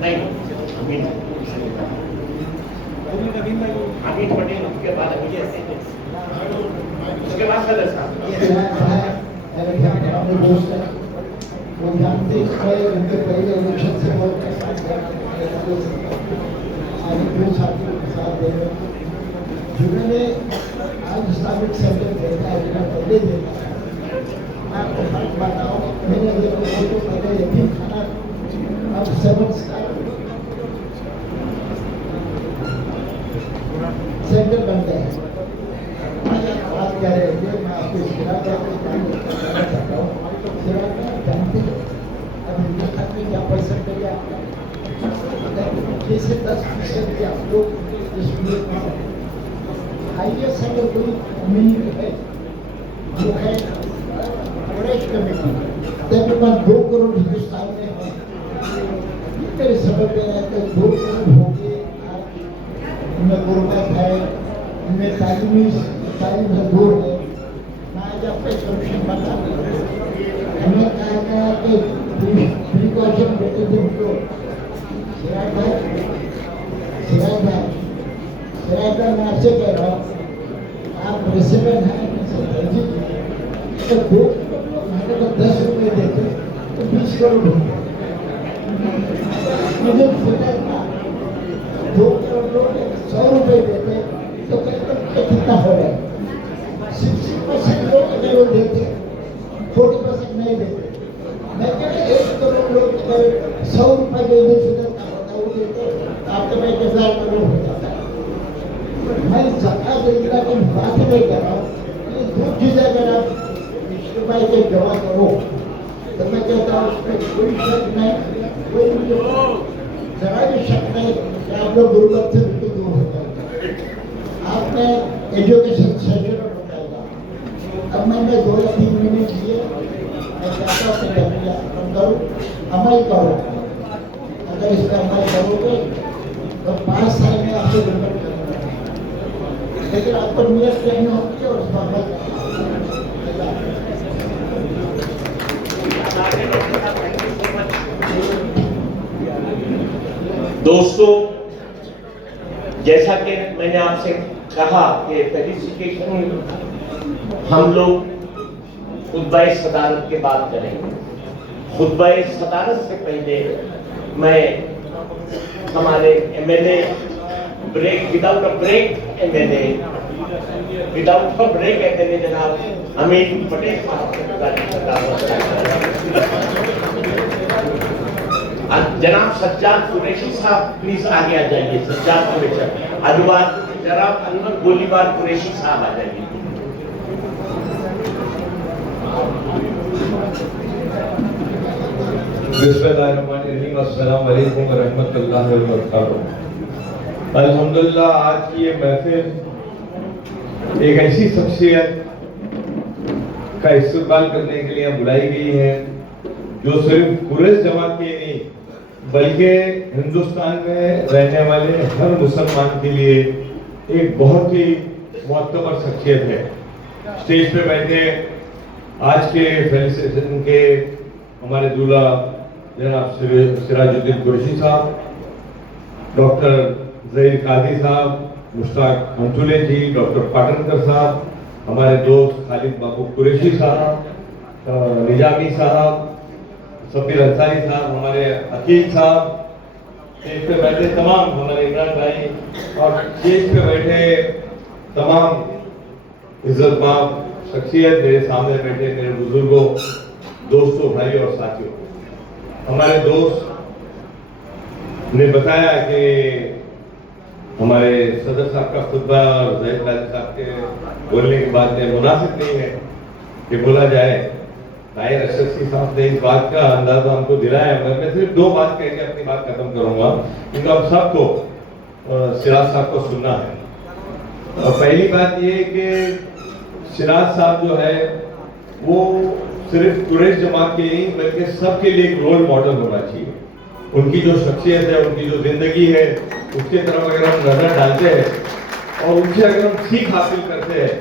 नहीं, अमीन पटेल, उसके बाद उसके बाद सदर साहब। वो जानते हैं उनके पहले इलेक्शन से बहुत साथी के साथ दे रहे जिन्होंने आज इस्लामिक सेंटर देखा है, जिन्होंने पहले देखा है। मैं आपको फर्क बताऊँ, मैंने वो पहले यकीन खाना अब 7 स्टार सेंटर बन गए हैं। बात कह रहे थे, मैं आपको सिरा बताना चाहता हूँ। सिरा जानते हैं अब हिंदुस्तान में क्या परसेंटेज है आपका? जैसे 10% के आप लोग इसमें IAS अगर कोई कम्युनिटी है वो है कुरैश कमेटी, तकरीबन 2 करोड़ हिंदुस्तान में है। मेरे समझ में आया कि 2 करोड़ हो गए, उनमें गुर्बत है, उनमें तालीम से दूर है। मैं आज आपका सोल्यूशन बता हमें कहा गया कि प्रिकॉशन देते थे उनको। सिराज भाई मैं आपसे कह रहा हूँ, आप रेसिडेंट हैं तो 2 महीने को 10 रुपये देते तो 20 करोड़ होते। मुझे फिक्र था 2 करोड़ लोग 100 रुपये देते तो कितना हो रहा है? 60% लोग अगर वो देते, 40% नहीं देते। मैं कह रहा 1 करोड़ लोग अगर 100 रुपये जो फिक्र का होता वो देते, आपको 1000 करोड़ हो जाता है। मैं ज़कात देना की बात नहीं कर रहा हूँ, ये 2 चीज़ें अगर आप इज्तिमा के जमा करो तो मैं कहता हूँ उसमें कोई शक नहीं, कोई जरा भी शक नहीं कि आप लोग गुरुबत से बिल्कुल दूर हो जाएंगे। आपने एजुकेशन सेशन बताएगा। अब मैंने 2 या 3 महीने किए, मैं चाहता हूँ कि करूँ, अमल करो। अगर इस पर अमल करोगे तो 5 साल में आपको गुरुबत करेंगे, लेकिन आपको नियत करनी होती है और उस पर अमल करना। दोस्तों, जैसा कि मैंने आपसे कहा कि फेलिसिटेशन हम लोग खुतबा सदारत के बाद करेंगे। खुतबा सदारत से पहले मैं हमारे MLA without a break MLA जनाब अमीन पटेल जनाब सज्जाद कुरैशी साहब प्लीज आगे आ जाइए। सज्जाद कुरैशी अनुवाद जनाब अनवर गोलीबार कुरैशी साहब आ जाइए। बिस्मिल्लाहिर्रहमानिर्रहीम, अस्सलाम वालेकुम व रहमतुल्लाहि व बरकातुहू। अल्हम्दुलिल्लाह, आज की ये महफिल एक ऐसी शख्सियत का इस्तेमाल करने के लिए बुलाई गई है जो सिर्फ कुरैश जमात के नहीं बल्कि हिंदुस्तान में रहने वाले हर मुसलमान के लिए एक बहुत ही मुअत्तबर शख्सियत है। स्टेज पे बैठे आज के फेलिसिटेशन के हमारे दूल्हा जनाब सिराजुद्दीन कुरैशी साहब, डॉक्टर ज़हीर कादी साहब, मुश्ताक अंजुले जी, डॉक्टर पाटनकर साहब, हमारे दोस्त खालिद महबूब कुरैशी साहब, निजामी साहब, सफीर अंसारी साहब, हमारे अकील साहब, स्टेज पे बैठे तमाम हमारे इमरान भाई और स्टेज पे बैठे तमाम इज्जतमाब शख्सियत, मेरे सामने बैठे मेरे बुजुर्गों, दोस्तों, भाई और साथियों। हमारे दोस्त ने बताया कि हमारे सदर साहब का खुतबा और ज़हीर कादी साहब के बोलने की बात मुनासिब नहीं है कि बोला जाए। ताहिर अशरफी साहब ने इस बात का अंदाजा हमको दिलाया, मैं सिर्फ 2 बात कह के अपनी बात खत्म करूंगा। क्योंकि हम सबको सिराज साहब को सुनना है। और पहली बात ये कि सिराज साहब जो है वो सिर्फ कुरैश जमात के नहीं बल्कि सबके लिए एक रोल मॉडल होना चाहिए। उनकी जो शख्सियत है, उनकी जो जिंदगी है, उसके तरफ अगर हम नजर डालते हैं और उनसे अगर हम सीख हासिल करते हैं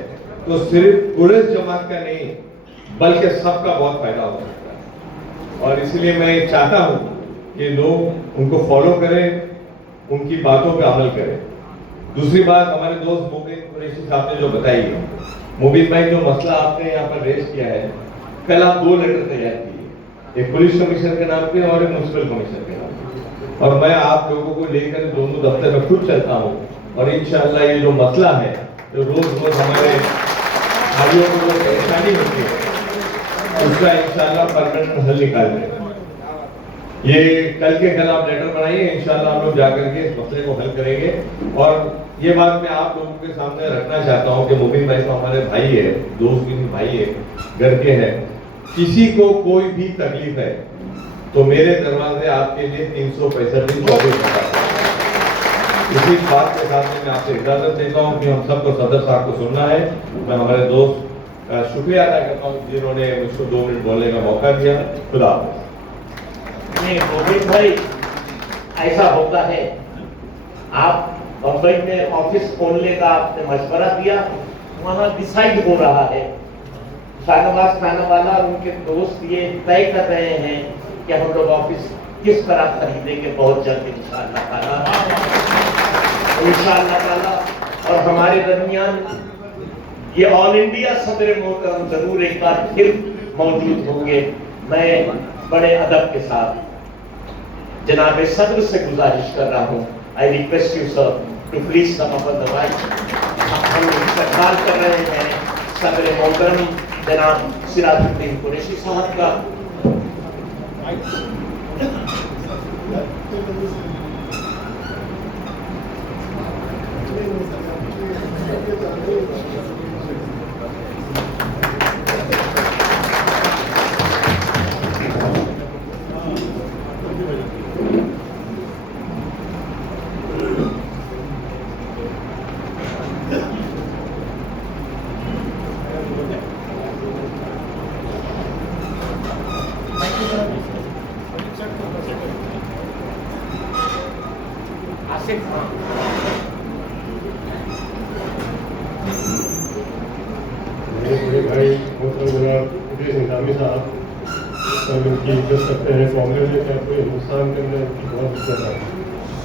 तो सिर्फ कुरैश जमात का नहीं बल्कि सबका बहुत फायदा हो सकता है। और इसलिए मैं चाहता हूँ कि लोग उनको फॉलो करें, उनकी बातों पे अमल करें। दूसरी बात हमारे दोस्त मुबीन कुरैशी साहब ने जो बताई है, मुबीन भाई जो मसला आपने यहाँ पर रेज किया है, कल आप 2 लेटर तैयार किए, एक पुलिस कमिश्नर के नाम पे और एक म्युनिसिपल कमिश्नर के नाम पे, और मैं आप लोगों को लेकर दोनों दफ्तर में खुद चलता हूँ और इंशाअल्लाह ये जो मसला है जो रोज हमारे भाइयों को जो परेशानी होती है उसका इंशाअल्लाह परमानेंट हल निकाल दें। ये कल के कल आप लेटर बनाइए, इंशाअल्लाह हम लोग जाकर के इस मसले को हल करेंगे। और ये बात मैं आप लोगों के सामने रखना चाहता हूँ कि मुबीन भाई तो हमारे भाई है, दोस्त भी भाई है, घर के हैं। किसी को कोई भी तकलीफ है तो मेरे दरवाजे आपके लिए 365 दिन 24 घंटा। इसी बात के साथ मैं आपसे इजाजत देता हूँ कि हम सबको सदर साहब को सुनना है। मैं हमारे दोस्त का शुक्रिया अदा करता हूँ जिन्होंने मुझको 2 मिनट बोलने का मौका दिया। खुदा नहीं मोहित भाई, ऐसा होता है, आप बम्बई में ऑफिस खोलने का आपने मशवरा दिया, वहां डिसाइड हो रहा है, शाहनवाज खानावाला और उनके दोस्त ये तय कर रहे हैं कि हम लोग ऑफिस किस तरह खरीदेंगे बहुत जल्द इंशाअल्लाह ताला। और हमारे दरमियान ये ऑल इंडिया सदर मोहतरम जरूर एक बार फिर मौजूद होंगे। मैं बड़े अदब के साथ जनाब सदर से गुजारिश कर रहा हूँ, I request you sir to please come up on the mic. हम इस्तकबाल कर रहे हैं सदर मोहतरम जनाब सिराजुद्दीन कुरैशी साहब का। मेरे बड़े भाई मोहतरम जनाब इद्रीस निज़ामी साहब सब इनकी इज्जत करते हैं। कांग्रेस में क्या पूरे हिंदुस्तान के अंदर इनकी बहुत इज्जत है,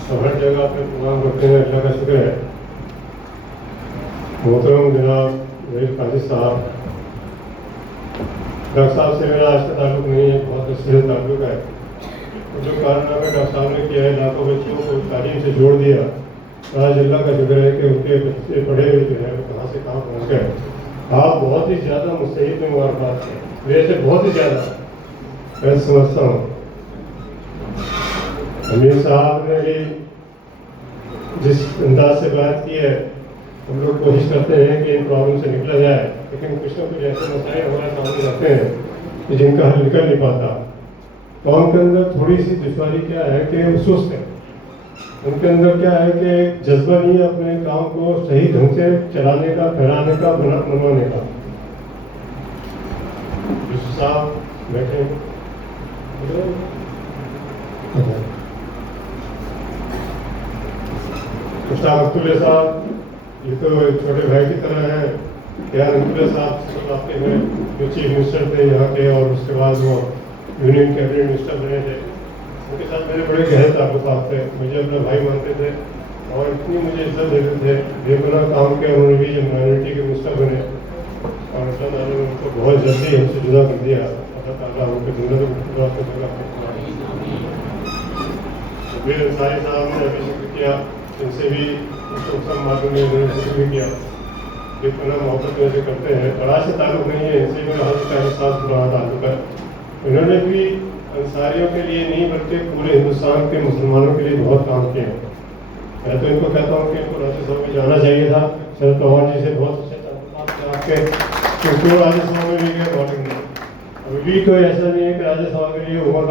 तो हर जगह अपने प्रोग्राम रखते हैं, अल्लाह का शुक्र है। मोहतरम जनाब वहीद काजी साहब, डॉक्टर साहब से मेरा आज का ताल्लुक नहीं है, बहुत अच्छे से ताल्लुक है। जो कारनामे डॉक्टर साहब ने किया है, लाखों बच्चों को तालीम से जोड़ दिया, आज अल्लाह का शुक्र है कि उनके बच्चे पढ़े हुए जो है कहाँ से कहाँ पहुँच गए। आप बहुत ही ज़्यादा मुस्तैद में मुबारकबाद हैं, मेरे से बहुत ही ज़्यादा मैं समझता हूँ। अमीर साहब ने भी जिस अंदाज से बात की है, हम लोग कोशिश करते हैं कि इन प्रॉब्लम से निकला जाए, लेकिन कुछ ना कुछ ऐसे मसाइल हमारे सामने रहते हैं कि जिनका हल निकल नहीं पाता। कौम के अंदर थोड़ी सी दुश्वारी क्या है कि वो सुस्त है, उनके अंदर क्या है कि जज्बा नहीं है अपने काम को सही ढंग से चलाने का, फैलाने का, मनवाने का। साहब बैठे अब्दुल्ला साहब, ये तो छोटे भाई की तरह है यार। अब्दुल्ला साहब आपके में जो चीफ मिनिस्टर थे यहाँ के, और उसके बाद वो यूनियन कैबिनेट मिनिस्टर बने थे, उनके साथ मेरे बड़े गहरे ताल्लुकात थे, मुझे अपना भाई मानते थे और इतनी मुझे इज्जत देते थे। बेगुनाह काम किया उन्होंने भी, जब माइनॉरिटी के मिनिस्टर बने और अल्लाह ताला ने उनको बहुत जल्दी हमसे जुदा कर दिया। अल्लाह ताला उनके जिंदगी में खुदा से जुदा मेरे अंसारी साहब ने अभी जिक्र किया, इनसे भी मालूम है, जिक्र भी किया, बेगुनाह मोहब्बत में से करते हैं, बड़ा से ताल्लुक नहीं है, इनसे मेरा हर साथ बड़ा ताल्लुक है। इन्होंने भी अंसारियों के लिए नहीं बल्कि पूरे हिंदुस्तान के मुसलमानों के लिए बहुत काम किए हैं। मैं तो इनको कहता हूँ कि इनको राज्यसभा में जाना चाहिए था। शरद पवार जी से बहुत अच्छे ताल्लुकात थे आपके, क्योंकि राज्यसभा में भी गए वोटिंग में। अभी भी कोई ऐसा नहीं है कि राज्यसभा के लिए उम्र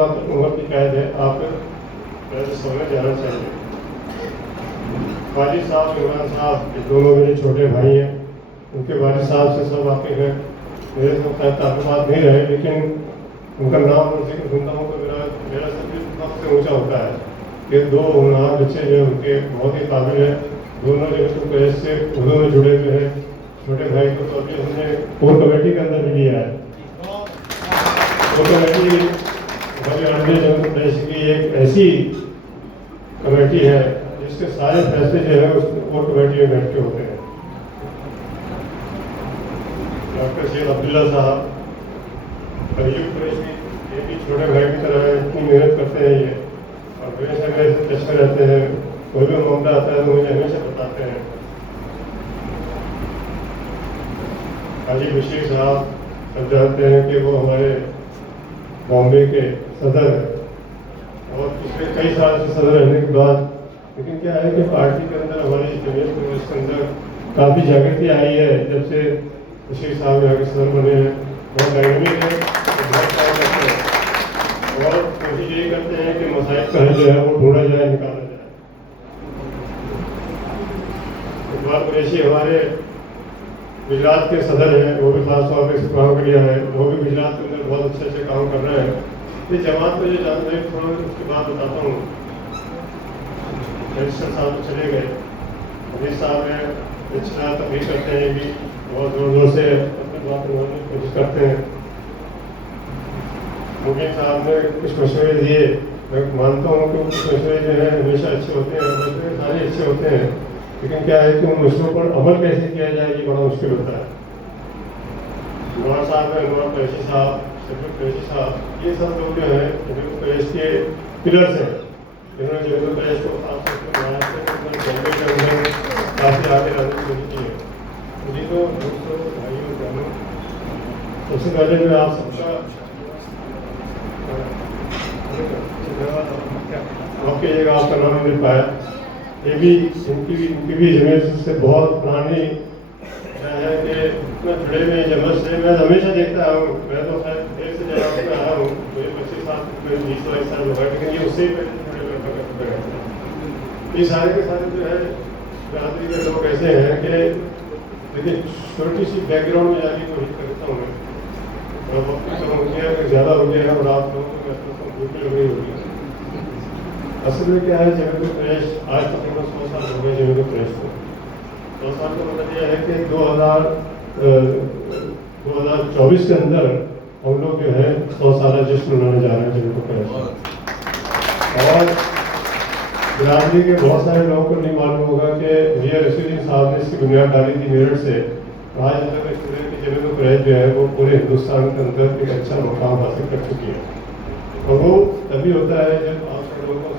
की कैद है, आप राज्यसभा में जाना चाहिए। वालिद साहब इमरान साहब, ये दोनों मेरे छोटे भाई हैं। उनके वालिद साहब से सब वाकिफ हैं। मेरे से खैर ताल्लुकात नहीं रहे, लेकिन उनका नाम और जिक्र सुनता हूँ तो मेरा सबसे ऊँचा होता है। ये दो होनहार बच्चे जो उनके बहुत ही काबिल हैं। दोनों जगह प्रेस से उर्दू में जुड़े हुए हैं। छोटे भाई को तो अभी हमने कोर कमेटी के अंदर भी लिया है। कोर कमेटी हमारी ऑर्डिनरी जनरल प्रेस की एक ऐसी कमेटी है जिसके सारे फैसले जो है उस कोर कमेटी में बैठ के होते हैं। डॉक्टर सैयद अब्दुल्ला साहब, अयूब कुरैशी, ये भी छोटे भाई की तरह इतनी मेहनत करते हैं ये, और हमेशा मेरे से टच में रहते हैं। कोई भी मामला आता है तो मुझे हमेशा बताते हैं। हाजी बशीर साहब, सब जानते हैं कि वो हमारे बॉम्बे के सदर हैं और पिछले कई साल से सदर रहने के बाद, लेकिन क्या है कि पार्टी के अंदर हमारी जमीयत कांग्रेस के अंदर काफ़ी जागृति आई है जब से बशीर साहब यहाँ के सदर बने हैं। बहुत डायनेमिक है, बहुत काम करते हैं और कोशिश यही करते हैं कि मसाइल का हल जो है वो ढूंढा जाए, निकाला जाए। इकबाल कुरैशी हमारे गुजरात के सदर हैं, वो भी खास तौर पर इस काम के लिए है। वो भी गुजरात के अंदर बहुत अच्छे अच्छे काम कर रहे हैं। ये जमात को जो जानते हैं थोड़ा उसके बाद बताता हूँ। रजिस्टर साहब तो चले गए, अभी साहब हैं, पिछला तकलीफ करते हैं, भी बहुत जोर जोर से अपनी बात करने की कोशिश करते हैं। मुबीन साहब ने कुछ मशवरे दिए, मैं मानता हूँ कि कुछ मशवरे जो है हमेशा अच्छे होते हैं, मशवरे सारे अच्छे होते हैं, लेकिन क्या है कि उन मशवरों पर अमल कैसे किया जाए ये बड़ा मुश्किल होता है। नवाज साहब है, नवाज कुरैशी साहब, शफीक कुरैशी साहब, ये सब लोग जो है जमीयत कुरैश के पिलर्स हैं, जिन्होंने जमीयत कुरैश को काफ़ी आगे लाने की कोशिश की है। मुझे तो दोस्तों, भाइयों, बहनों, सबसे पहले मैं आप सबका आपके जगह आपका नाम नहीं मिल पाया। ये भी इनकी भी जमीयत से बहुत पुरानी है कि मैं जुड़े हुए जमात से मैं हमेशा देखता हूँ। मैं तो खैर देर से जमात में आया हूँ, मुझे 25 साल 20 साल हो गए, लेकिन ये उससे ही पहले जुड़े हुए। ये सारे के सारे जो है बिरादरी के लोग ऐसे हैं कि लेकिन छोटी सी बैकग्राउंड में जाने की कोशिश करता हूँ मैं। और वक्त तो हो गया, ज़्यादा हो गया है और आप लोगों को महसूस भूख लग रही होगी। असल में क्या है, जमीयत कुरैश आज तकरीबन 100 साल हो गए। जमीयत कुरैश को 100 साल का मतलब यह है कि 2024 के अंदर हम लोग जो है 100 साल जश्न मनाने जा रहे हैं जमीयत कुरैश। और बिरादरी के बहुत सारे लोगों को नहीं मालूम होगा कि मियां रशीद साहब ने इसकी बुनियाद डाली थी मेरठ से। आज तक इस तरह की जमीयत कुरैश जो है वो पूरे हिंदुस्तान के अंदर एक अच्छा मुकाम हासिल कर चुकी है। और वो तभी होता है जब आप लोगों को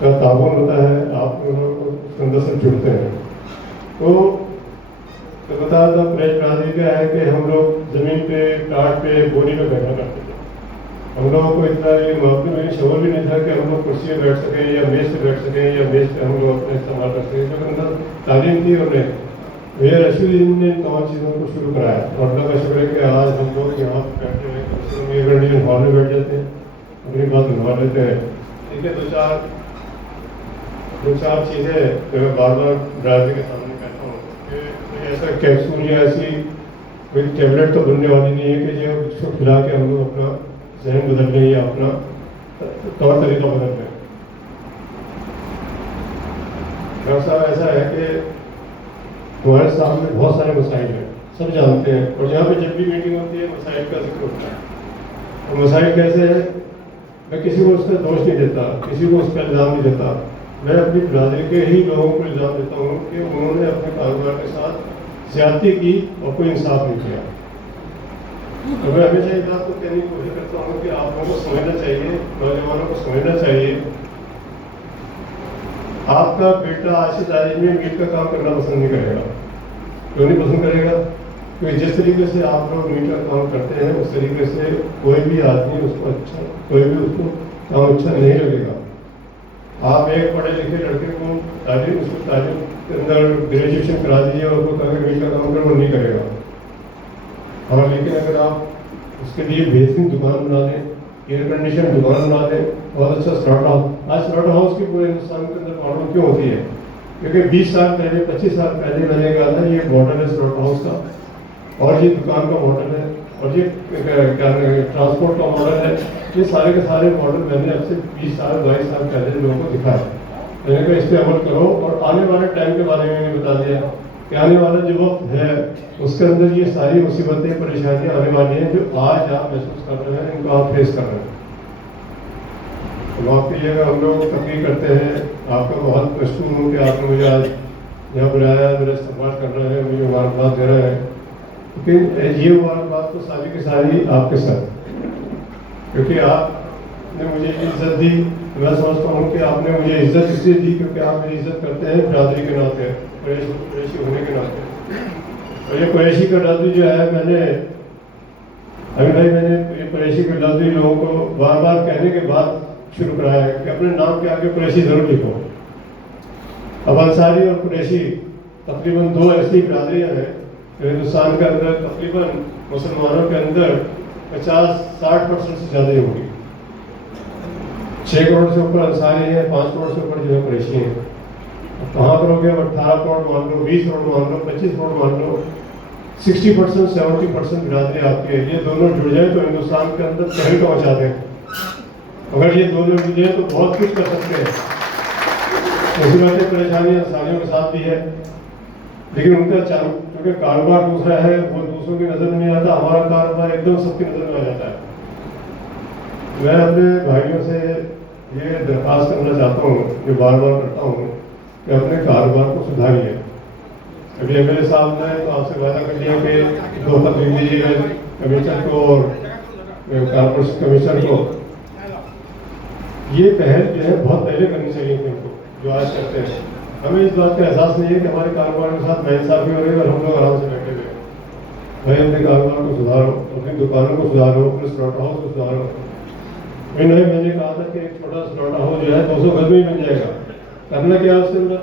का ताबन होता है, आप लोगों को उसके अंदर से जुड़ते हैं। तो बता था कुरैश बिरादरी का है कि हम लोग ज़मीन पे, प्लाट पे, बोरी में बैठा करते थे। हम लोगों को इतना ये मौके में शोर भी नहीं था कि हम लोग कुर्सी में बैठ सकें या मेज़ पे बैठ सकें या मेज़ पे हम लोग अपना इस्तेमाल कर सकें। जो अंदर तालीम थी उन्हें मियां रशीद ने तमाम चीज़ों को शुरू कराया। और अल्लाह का शुक्र है कि आज हम लोग यहाँ बैठे हैं, एयर हॉल में बैठ जाते हैं, अपनी बात बनवा लेते हैं। ठीक है, दो चार चीज़ें मैं बार बार बिरादरी के सामने कहता हूँ कि कोई ऐसा कैप्सूल या ऐसी कोई टेबलेट तो बनने वाली नहीं है कि जो उसको खिला के हम लोग अपना जहन बदल लें या अपना तौर तरीका बदल लें। साहब ऐसा है कि हमारे सामने बहुत सारे मसाइल हैं, सब जानते हैं, और यहाँ पे जब भी मीटिंग होती है मसाइल का जिक्र होता है। और मसाइल कैसे है, मैं किसी को उसका दोष नहीं देता, किसी को उसका इल्ज़ाम नहीं देता। मैं अपनी बिरादरी के ही लोगों को इल्ज़ाम देता हूँ कि उन्होंने अपने कारोबार के साथ ज़्यादती की और कोई इंसाफ नहीं किया। तो मैं हमेशा इस बात को कहने की कोशिश करता हूँ कि आप लोगों को समझना चाहिए, नौजवानों को समझना चाहिए। आपका बेटा आज की तारीख में मीट का काम करना पसंद नहीं करेगा। क्यों नहीं पसंद करेगा? क्योंकि जिस तरीके से आप लोग मीट का काम करते हैं उस तरीके से कोई भी आदमी उसको अच्छा, कोई भी उसको काम अच्छा नहीं लगेगा। आप एक पढ़े लिखे लड़के को उसको तालीम के अंदर ग्रेजुएशन करा दीजिए और उसको अगर मीट का काम करें वो नहीं करेगा। और लेकिन अगर आप उसके लिए बेहतरीन दुकान बना दें, एयर कंडीशन दुकान बना दें, बहुत अच्छा स्लॉट हाउस, आज स्लॉट हाउस की पूरे हिंदुस्तान के अंदर प्रॉब्लम क्यों होती है? क्योंकि 20 साल पहले 25 साल पहले मैंने कहा था ये मॉडल है स्लॉट हाउस का, और ये दुकान का मॉडल है, और ये ट्रांसपोर्ट का मॉडल है। ये सारे के सारे मॉडल मैंने अब से 20 साल 22 साल पहले लोगों को दिखाया। मैंने कहा इस पर अमल करो, और आने वाले टाइम के बारे में मैंने बता दिया कि आने वाला जो वक्त है उसके अंदर ये सारी मुसीबतें परेशानियां आने वाली हैं जो आज आप महसूस कर रहे हैं, इनको आप फेस कर रहे हैं। माफ कीजिएगा, हम लोग तकलीफ करते हैं, आपका बहुत मशहूर हूँ कि आपने मुझे आज यहाँ बुलाया, मेरा इस्तेमाल कर रहे हैं, मुझे मुबारकबाद दे रहे हैं, लेकिन ये मुबारकबाद तो सारी की सारी आपके साथ, क्योंकि आपने मुझे इज्जत दी। मैं समझता हूँ कि आपने मुझे इज्जत इसलिए दी क्योंकि आप मेरी इज्जत करते हैं बिरादरी के नाते, कुरैशी होने के नाते। और ये कुरैशी का लफ्ज़ जो है, मैंने ये कुरैशी का लफ्ज़ लोगों को बार बार कहने के बाद शुरू कराया है कि अपने नाम के आगे कुरैशी जरूर लिखो। अब अंसारी और कुरैशी तकरीबन दो ऐसी बिरादरियाँ हैं जो हिंदुस्तान के अंदर तकरीबन मुसलमानों के अंदर 50-60% से ज़्यादा ही होगी। 6 करोड़ से ऊपर अंसारी हैं, 5 करोड़ से ऊपर जो है कुरैशी हैं। अब कहाँ पर हो गया? 18 करोड़ मान लो, 20 करोड़ मान लो, 25 करोड़ मान लो, 60% 70% बिरादरी आपकी है। ये दोनों जुड़ जाए तो हिंदुस्तान के अंदर तहरीक पहुँचा दें। अगर ये दोनों जुड़ जाए तो बहुत कुछ कर सकते हैं। मुसीबतें परेशानी अंसारियों के साथ भी है, लेकिन उनका क्योंकि कारोबार दूसरा है, वो दूसरों की नज़र में नहीं आता, हमारा कारोबार एकदम सबकी नज़र में आ जाता है। मैं अपने भाइयों से ये दरख्वास्त करना चाहता हूँ, जो बार बार करता हूँ, कि अपने कारोबार को सुधारिए। अभी एमएलए साहब ने तो आपसे वादा कर दिया कि 2 तकलीफ दीजिएगा कमिश्नर को और कॉर्पोरेशन कमिश्नर को। ये पहल जो है बहुत पहले करनी चाहिए थी उनको, जो आज करते हैं। हमें इस बात का एहसास नहीं है कि हमारे कारोबार के साथ नाइंसाफी हो रही है और हम लोग आराम से बैठे हुए हैं। भाई अपने कारोबार को सुधारो, अपनी दुकानों को सुधारो, अपने स्लॉट हाउस को सुधारो। मैंने कहा था कि एक छोटा स्लॉट हाउस जो है 200 गज में ही बन जाएगा। करना क्या है उसके अंदर?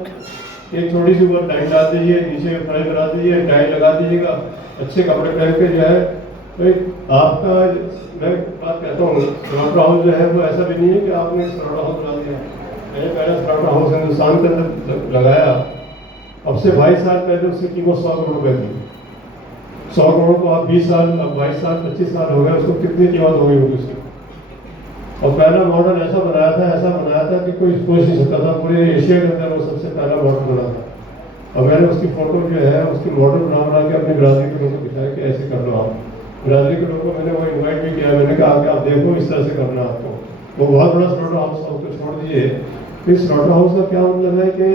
एक छोटी सी ऊपर टाइल डाल दीजिए, नीचे फ्राई करा दीजिए, टाइल लगा दीजिएगा, अच्छे कपड़े पहन के जो है तो आपका, मैं बात कहता हूँ, स्लॉट हाउस जो है वो ऐसा भी नहीं है कि आपने स्लॉट हाउस बना दिया। मैंने पहला स्लॉट हाउस हिंदुस्तान के अंदर लगाया, अब से 22 साल पहले उसकी कीमत 100 करोड़ रुपये थी। 100 करोड़ को आप 20 साल, अब 22 साल 25 साल हो गए, उसको कितनी कीमत हो गई होगी उसकी। और पहला मॉडल ऐसा बनाया था कि कोई सोच नहीं सकता था, पूरे एशिया के अंदर वो सबसे पहला मॉडल बना था। और मैंने उसकी फ़ोटो जो है उसकी मॉडल बना के अपने बिरादरी के लोगों को दिखाया कि ऐसे कर लो आप। बिरादरी के लोगों को मैंने वो इन्वाइट भी किया, मैंने कहा कि आप देखो इस तरह से करना आपको। वो बहुत बड़ा स्लॉट हाउस था, उसको छोड़ दीजिए। फिर स्लॉट हाउस का क्या मतलब है कि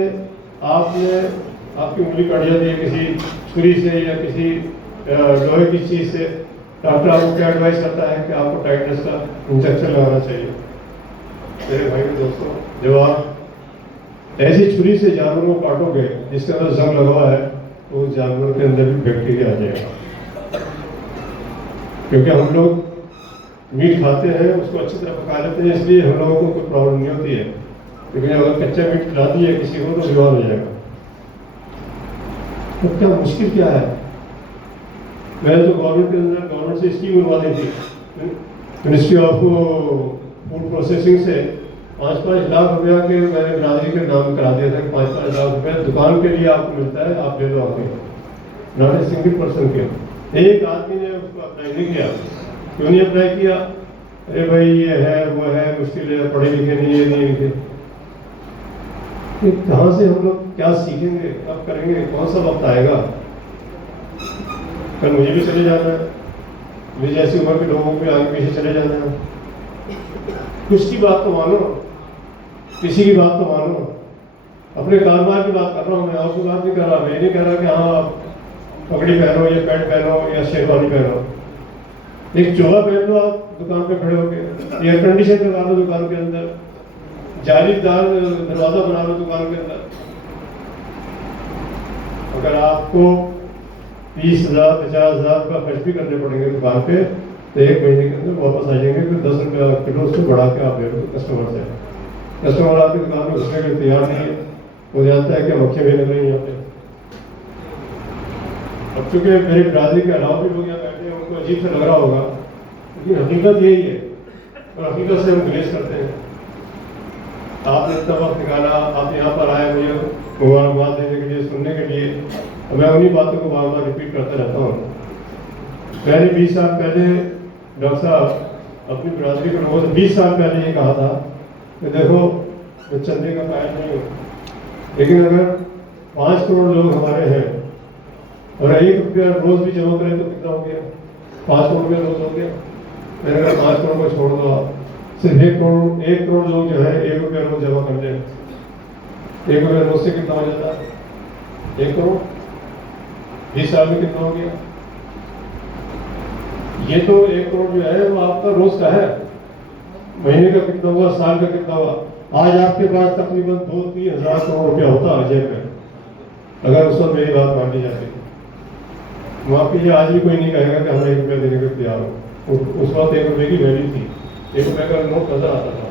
आपने आपकी उंगली कट जाती है किसी छुरी से या किसी लोहे की चीज़ से, डॉक्टर आपको क्या एडवाइस करता है कि आपको टाइटनेस का इंजेक्शन लगाना चाहिए। मेरे भाई दोस्तों, जब आप ऐसी छुरी से जानवर को काटोगे जिसके अंदर जंग लगा हुआ है, तो उस जानवर के अंदर भी बैक्टीरिया आ जाएगा। क्योंकि हम लोग मीट खाते हैं, उसको अच्छी तरह पका लेते हैं, इसलिए हम लोगों को कोई प्रॉब्लम नहीं होती है। लेकिन अगर कच्चा मीट खिला दिए किसी को तो बीमार हो जाएगा। तो क्या मुश्किल क्या है? मैंने तो गवर्नमेंट से स्कीम बनवा दी थी, मिनिस्ट्री ऑफ फूड प्रोसेसिंग से 5-5 लाख रुपया के मैंने बिरादरी के नाम करा दिया था कि 5-5 लाख रुपया दुकान के लिए आपको मिलता है, आप ले लो आगे। नॉट ए सिंगल पर्सन के, एक आदमी ने उसको अप्लाई नहीं किया। क्यों नहीं अप्लाई किया? अरे भाई ये है वो है, मुश्किल है, पढ़े लिखे नहीं है, नहीं लिखे। कहाँ से हम लोग क्या सीखेंगे, कब करेंगे, कौन सा वक्त आएगा? कल मुझे भी चले जाना है, मेरी जैसी उम्र के लोगों को आगे पीछे चले जाना है। कुछ की बात तो मानो, किसी की बात तो मानो। अपने कारोबार की बात कर रहा हूँ मैं, और कोई बात नहीं कर रहा। मैं नहीं कह रहा कि हाँ आप पगड़ी पहनो या पैंट पहनो या शेरवानी पहनो। एक चोला पहन लो आप दुकान पे खड़े होकर, एयर कंडीशन लगा लो दुकान के अंदर, जालीदार दरवाजा बना लो दुकान के अंदर। अगर आपको 20,000 50,000 रुपये खर्च भी करने पड़ेंगे दुकान पे, तो 1 महीने के अंदर वापस आ जाएंगे। फिर 10 रुपया किलो उसको बढ़ा के आप ले लो कस्टमर से। कस्टमर आपकी दुकान में घुसने के लिए तैयार नहीं है, वो जानता है कि मक्खियाँ भी लग रही हैं यहाँ पे। अब चूँकि मेरे बिरादरी के अलावा भी लोग यहाँ बैठे हैं, उनको अजीब से लग रहा होगा, लेकिन हकीकत यही है और हकीकत से हम गुरेज करते हैं। आपने इतना वक्त निकाला, आप यहाँ पर आए मुझे मुबारकबाद देने के लिए, सुनने के लिए। और मैं उन्हीं बातों को बार बार रिपीट करता रहता हूँ। मैंने 20 साल पहले डॉक्टर साहब अपनी बिरादरी को लोगों से 20 साल पहले ये कहा था कि देखो मैं चंदे का कायल नहीं हूँ, लेकिन अगर 5 करोड़ लोग हमारे हैं और 1 रुपया रोज भी जमा करें तो कितना हो गया? 5 करोड़ रुपया रोज हो गया। मैंने कहा 5 करोड़ को छोड़ दो, आप सिर्फ 1 करोड़ लोग जो है 1 रुपया रोज जमा कर दें। 1 रुपया रोज से कितना हो जाता है? 1 करोड़ 20 साल में कितना हो गया? ये तो 1 करोड़ जो है वो आपका रोज का है, महीने का कितना हुआ, साल का कितना हुआ? आज आपके पास तकरीबन 2-3 हज़ार करोड़ रुपया होता है जेब में, अगर उस वक्त मेरी बात मान ली जाती। वहाँ पे ये आज भी कोई नहीं कहेगा कि हम 1 रुपया देने को तैयार हो। उस वक्त 1 रुपये की वैल्यू थी, 1 रुपये का नोट नजर आता था।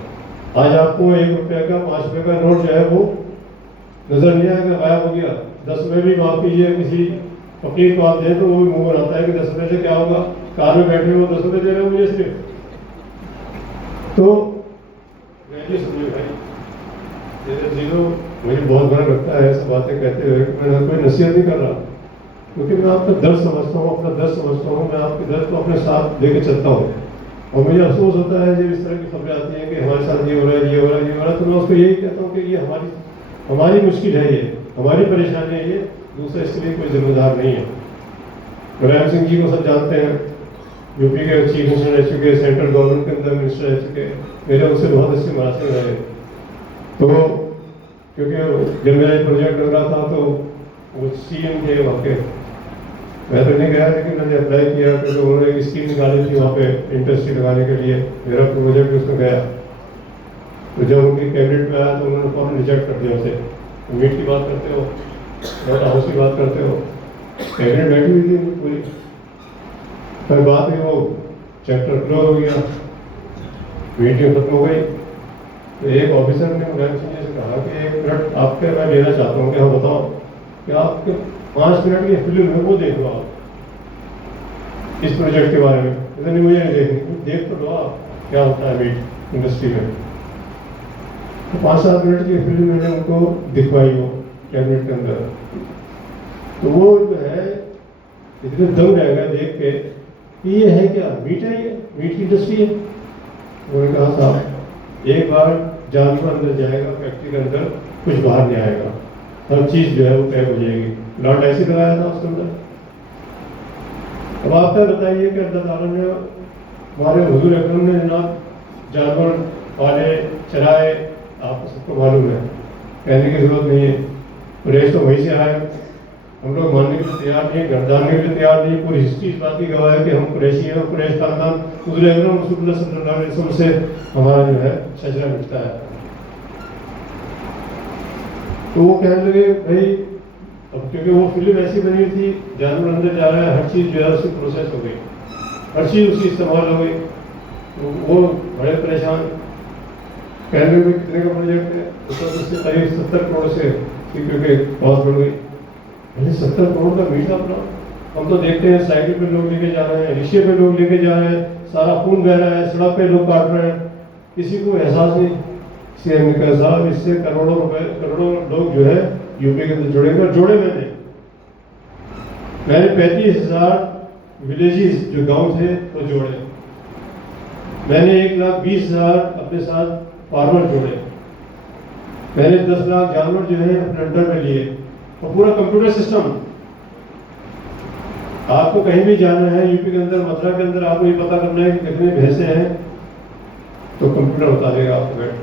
आज आपको 1 रुपये का 5 रुपये का नोट जो है वो नजर नहीं आएगा, गायब हो गया। 10 रुपये भी माफ कीजिए, किसी फकीर को आप दें तो वो भी मुंह बनाता है कि 10 रुपये से क्या होगा, कार में बैठे हो 10 रुपये दे रहे हो मुझे सिर्फ। तो वैल्यू समझिए भाई, जीरो मुझे बहुत बुरा लगता है ऐसी बातें कहते हुए। मैं कोई नसीहत नहीं कर रहा, क्योंकि मैं आपका दर्द समझता हूँ, अपना दर्द समझता हूँ। मैं आपके दर्द को अपने साथ लेके चलता हूँ, और मुझे अफसोस होता है जब इस तरह की खबरें आती हैं कि हमारे साथ ये हो रहा है, ये हो रहा है, ये हो रहा है। तो मैं उसको यही कहता हूँ कि ये हमारी मुश्किल है, ये हमारी परेशानी है, ये दूसरा इसके लिए कोई जिम्मेदार नहीं है। मुलायम सिंह जी को सब जानते हैं, यूपी के चीफ मिनिस्टर रह चुके, सेंट्रल गवर्नमेंट के अंदर मिनिस्टर रह चुके, मेरे उससे बहुत अच्छे मुनासिब रहे। तो क्योंकि जब मेरा प्रोजेक्ट लग रहा था तो वो CM थे वहाँ के, मैं तो नहीं गया, लेकिन मैंने अप्लाई किया क्योंकि उन्होंने एक स्कीम निकाली थी वहाँ पे इंडस्ट्री लगाने के लिए, मेरा प्रोजेक्ट उसमें गया। तो जब उनकी कैबिनेट में आया तो उन्होंने फॉर्म रिजेक्ट कर दिया उसे। मीट की बात करते हो, व्हाइट हाउस की बात करते हो, कैबिनेट बैठी हुई थी पूरी। फिर बात है वो चैप्टर क्लोज हो गया, मीटिंग खत्म हो गई। तो एक ऑफिसर ने मुलायम सिंह जी से कहा कि 1 मिनट आपके मैं लेना चाहता हूँ कि हाँ बताओ कि आपके 5 मिनट की फिल्म है वो देख लो आप इस प्रोजेक्ट के बारे में। नहीं मुझे नहीं देखनी, देख तो लो आप क्या होता है मीट इंडस्ट्री में। तो 5-7 मिनट की फिल्म मैंने उनको दिखवाई वो कैबिनेट के अंदर। तो वो जो है इतने दंग रह गए देख के कि ये है क्या, मीट है, ये मीट की इंडस्ट्री है। उन्होंने कहा साहब एक बार जानवर अंदर जाएगा फैक्ट्री के अंदर, कुछ बाहर नहीं आएगा, हर चीज़ जो है वो पैक हो जाएगी। लॉट ऐसे लगाया था उसके अंदर। अब आप क्या बताइए कि अल्लाह ताला ने हमारे हुजूर अकरम ने जनाब जानवर पाले चराए, आपको सबको मालूम है, कहने की जरूरत नहीं है। कुरैश तो वहीं से आए, हम लोग मानने के लिए तैयार नहीं, गर्दानने के लिए तैयार नहीं। पूरी हिस्ट्री इस बात की गवाह है कि हम कुरैशी हैं, कुरैश खानदान हुजूर अकरम रसूलुल्लाह सल्लल्लाहु अलैहि वसल्लम से हमारा जो है शजरा मिलता है। तो वो कहने लगे भाई, अब क्योंकि वो फिल्म ऐसी बनी थी, जानवर अंदर जा रहा है, हर चीज़ जो है उसकी प्रोसेस हो गई, हर चीज़ उसकी इस्तेमाल हो गई। तो वो बड़े परेशान, कहने लगे कितने का प्रोजेक्ट है, उससे करीब 70 करोड़ से, क्योंकि कॉस्ट बढ़ गई। 70 करोड़ का मीट अपना, हम तो देखते हैं साइकिल पे लोग लेके जा रहे हैं, रिक्शे पे लोग लेके जा रहे हैं, सारा खून बह रहा है, सड़क पे लोग काट रहे हैं, किसी को एहसास नहीं। CM ने कहा साहब इससे करोड़ों लोग जो है यूपी के अंदर जुड़ेंगे। जोड़े मैंने 35,000 विलेजेस जो गांव थे वो जोड़े, मैंने 1,20,000 अपने साथ फार्मर जोड़े, मैंने 10 लाख जानवर जो है अपने अंडर में लिए, और पूरा कंप्यूटर सिस्टम। आपको कहीं भी जाना है यूपी के अंदर, मथुरा के अंदर, आपको ये पता करना है कि कितने भैंसे हैं, तो कंप्यूटर बता देगा आपको पेट,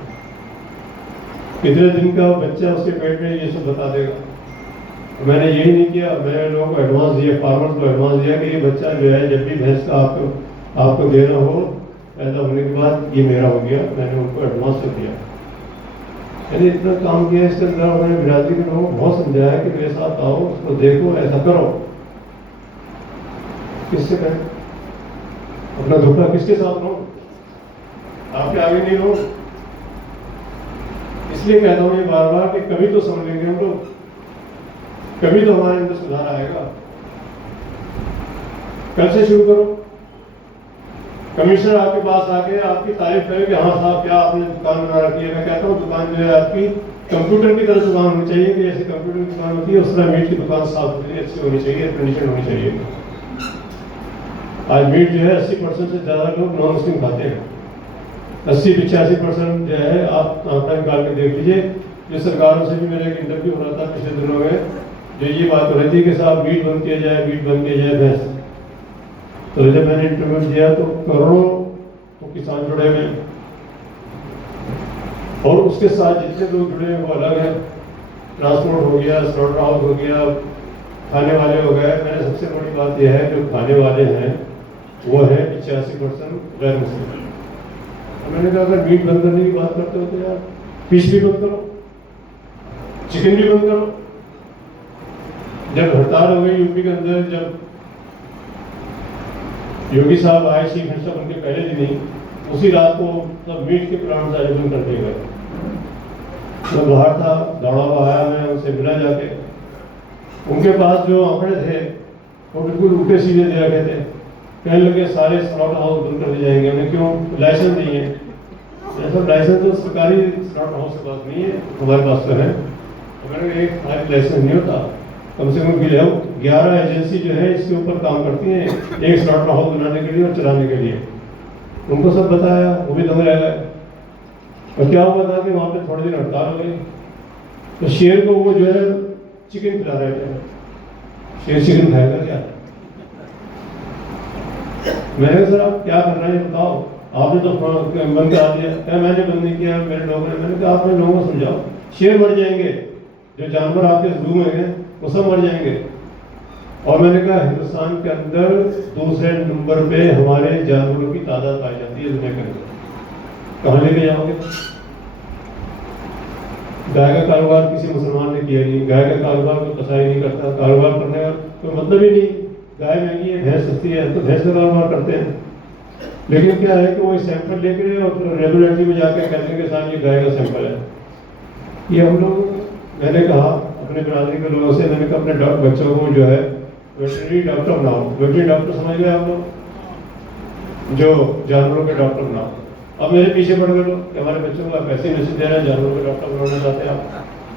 कितने दिन का बच्चा उसके पेट में, ये सब बता देगा। मैंने यही नहीं किया, मैंने लोगों को एडवांस दिया, फार्मर्स को एडवांस दिया कि ये बच्चा जो है जब भी भैंस का आपको देना हो, पैदा होने के बाद ये मेरा हो गया, मैंने उनको एडवांस कर दिया। मैंने इतना काम किया इसके अंदर, मैंने बिरादरी के लोगों को बहुत समझाया कि मेरे साथ आओ, उसको देखो, ऐसा करो। किससे करें अपना धोखा, किसके साथ लो, आपके आगे नहीं लो। इसलिए कहता हूँ ये बार बार कि कभी तो समझ लेंगे हम लोग, कभी तो हमारे अंदर सुधार आएगा। कल से शुरू करो, कमिश्नर आपके पास आके आपकी तारीफ करे कि हाँ साहब क्या आपने दुकान बना रखी है। मैं कहता हूँ दुकान जो है आपकी कंप्यूटर की तरह दुकान होनी चाहिए कि जैसे कंप्यूटर की दुकान होती है उस तरह मीट की दुकान साफ सुथरी अच्छी होनी चाहिए, कंडीशन होनी चाहिए। आज मीट जो है 80% से ज़्यादा लोग नॉन मुस्लिम खाते हैं। 80-85% जो है आप आंकड़ा निकाल के देख लीजिए। जो सरकारों से भी मेरा एक इंटरव्यू हो रहा था पिछले दिनों में, जो ये बात हो रही थी कि साहब मीट बंद किया जाए, मीट बंद किया जाए भैंस। तो जब मैंने इंटरव्यू दिया तो करोड़ों तो किसान जुड़े हुए और उसके साथ जितने लोग जुड़े हैं वो अलग है। ट्रांसपोर्ट हो गया, स्लॉटर हाउस हो गया, खाने वाले हो गए। मैंने सबसे बड़ी बात यह है जो खाने वाले हैं वो है 85% गैर मुस्लिम। मैंने कहा अगर मीट बंद करने की बात करते हो तो यार फिश भी बंद करो, चिकन भी बंद करो। जब हड़ताल हो गई यूपी के अंदर, जब योगी साहब आए चीफ मिनिस्टर उनके पहले दिन ही उसी रात को सब मीट के प्लांट सारे बंद कर दिए गए। मैं बाहर था, दौड़ा हुआ आया, मैं उनसे मिला जाके। उनके पास जो आंकड़े थे वो बिल्कुल उल्टे सीधे दे रखे थे। कहने लगे सारे स्लॉटर हाउस बंद कर दिए जाएंगे। हमने क्यों? लाइसेंस नहीं है। ऐसा लाइसेंस तो सरकारी स्लॉटर हाउस के पास नहीं है, हमारे पास तो है। मैंने एक लाइसेंस नहीं होता, कम से कम 11 एजेंसी जो है इसके ऊपर काम करती हैं एक स्लॉटर हाउस बनाने के लिए और चलाने के लिए। उनको सब बताया, वो भी दंग रह गए। और क्या हुआ था कि वहाँ पे थोड़े दिन हड़ताल हो गई तो शेर को वो जो है चिकन खिला रहे थे। शेर चिकन खाएगा क्या? मैंने कहा सर आप क्या कर रहे हैं बताओ, आपने तो बंद करा दिया। क्या मैंने बंद नहीं किया, मेरे लोगों ने। मैंने कहा आपने लोगों को समझाओ, शेर मर जाएंगे, जो जानवर आपके जू में हैं वो सब मर जाएंगे। और मैंने कहा हिंदुस्तान के अंदर दूसरे नंबर पे हमारे जानवरों की तादाद पाई जाती है दुनिया के अंदर। कहाँ लेके जाओगे? गाय का कारोबार किसी मुसलमान ने किया नहीं। गाय का कारोबार कोई कसाई नहीं करता। कारोबार करने का कोई मतलब ही नहीं। गाय महंगी है, भैंस सस्ती है, तो भैंस का कारोबार करते हैं। लेकिन क्या है कि वो सैंपल लेकर और फिर रेगुलेटरी में जाकर कहते हैं कि साहब ये गाय का सैंपल है। ये हम लोग, मैंने कहा अपने बिरादरी के लोगों से, मैंने कहा अपने बच्चों को जो है वेटरनरी डॉक्टर बनाओ। वेटरनरी डॉक्टर समझ गए आप लोग, जो जानवरों के डॉक्टर बनाओ। अब मेरे पीछे पड़ गए लोग कि हमारे बच्चों को आप पैसे नहीं दे रहे हैं, जानवरों के डॉक्टर बनाना चाहते हैं आप।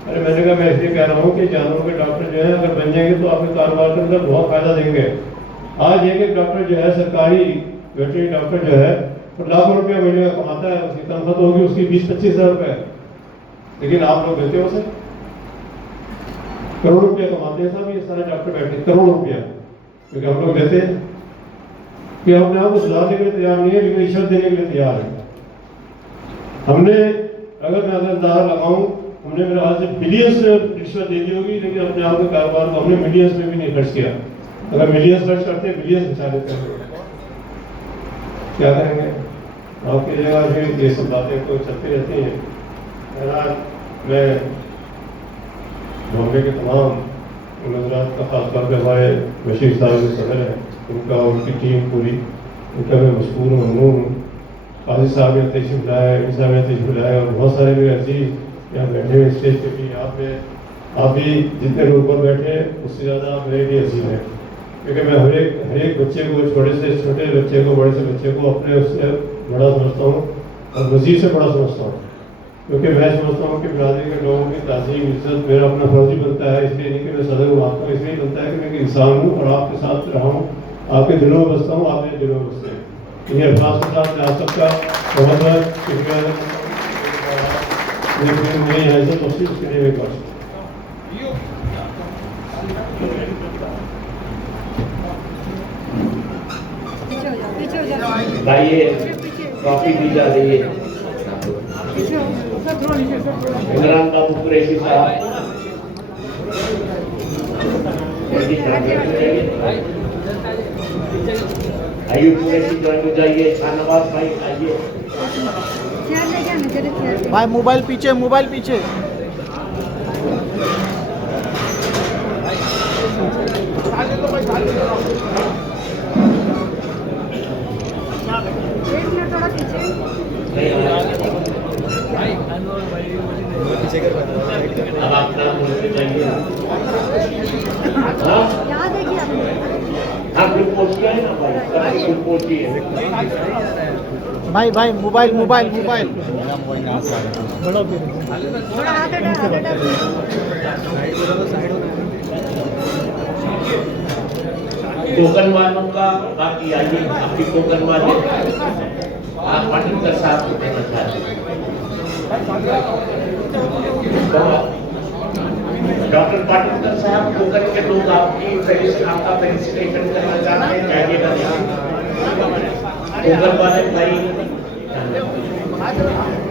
अरे मैंने कहा मैं इसलिए कह रहा हूँ कि जानवरों के डॉक्टर जो है अगर बन जाएंगे तो आपके कारोबार के अंदर बहुत फायदा देंगे। आज एक डॉक्टर जो है सरकारी वेटरनरी डॉक्टर जो है तो लाखों रुपया महीने का कमाता है, उसकी तनख्वाह तो होगी उसकी 20-25 हज़ार रुपये। लेकिन आप लोग देते हो उसे करोड़ रुपया कमाते हैं साहब। ये सारे डॉक्टर बैठे करोड़ रुपया, क्योंकि हम लोग देते हैं कि हमने आपको सुधारने के लिए तैयार नहीं है लेकिन रिश्वत देने के लिए तैयार है। हमने अगर मैं अंदाजा लगाऊं, हमने मेरे हाथ से बिलियंस रिश्वत दे दी होगी, लेकिन अपने आप के कारोबार को हमने मिलियंस में भी नहीं खर्च किया। अगर मिलियंस खर्च करते हैं बिलियंस बचा देते हैं। क्या करेंगे? आपकी जगह फिर ये सब बातें तो चलती रहती हैं। मैं बॉम्बे के तमाम नजरात का खासतौर पर हमारे बशीर साहब जो सदर हैं उनका, उनकी टीम पूरी, उनका मैं मशहूर ममनून हूँ। काजी साहब ने तशरीफ बुलाया, इस साहब ने तशरीफ बुलाया और बहुत सारे मेरे अजीज यहाँ बैठे हुए स्टेज पे भी। आप भी जितने लोग पर बैठे उससे ज़्यादा आप मेरे लिए अजीज हैं, क्योंकि मैं हर एक बच्चे को, छोटे से छोटे बच्चे को, बड़े से बच्चे को अपने उससे बड़ा समझता हूँ और वजीर से बड़ा समझता हूँ। क्योंकि मैं समझता हूँ कि बिरादरी के लोगों की ताज़ीम इज्जत मेरा अपना फर्ज ही बनता है। इसलिए नहीं कि मैं सदर को मानता हूँ, इसलिए बनता है कि मैं एक इंसान हूँ और आपके साथ रहा हूँ, आपके दिलों में बसता हूँ, आप मेरे दिलों में बसते हैं। ये अल्फाज के साथ मैं आप सबका बहुत बहुत शुक्रिया मेरी हैसियत बख्शी उसके लिए एक बार। भाई ट्रॉफी दी जा रही है इमरान बाबू कुरैशी साहब। आयुब कुरैशी ज्वाइन हो जाइए। शाहनवाज भाई आइए। भाई मोबाइल पीछे, मोबाइल पीछे। अब आप नाम बोलते जाइए। याद है कि हाँ ग्लूकोज किया है ना भाई, सबकी ग्लूकोज की है। भाई भाई मोबाइल मोबाइल मोबाइल थोड़ा हाथ हटा टोकन वालों का बाकी आइए, आपकी टोकन वाले आप पाटिलकर साहब को देना चाहते हैं। डॉक्टर पाटिलकर साहब टोकन के लोग आपका फेलिसिटेशन करना चाहते हैं, चाहिए ना टोकन वाले भाई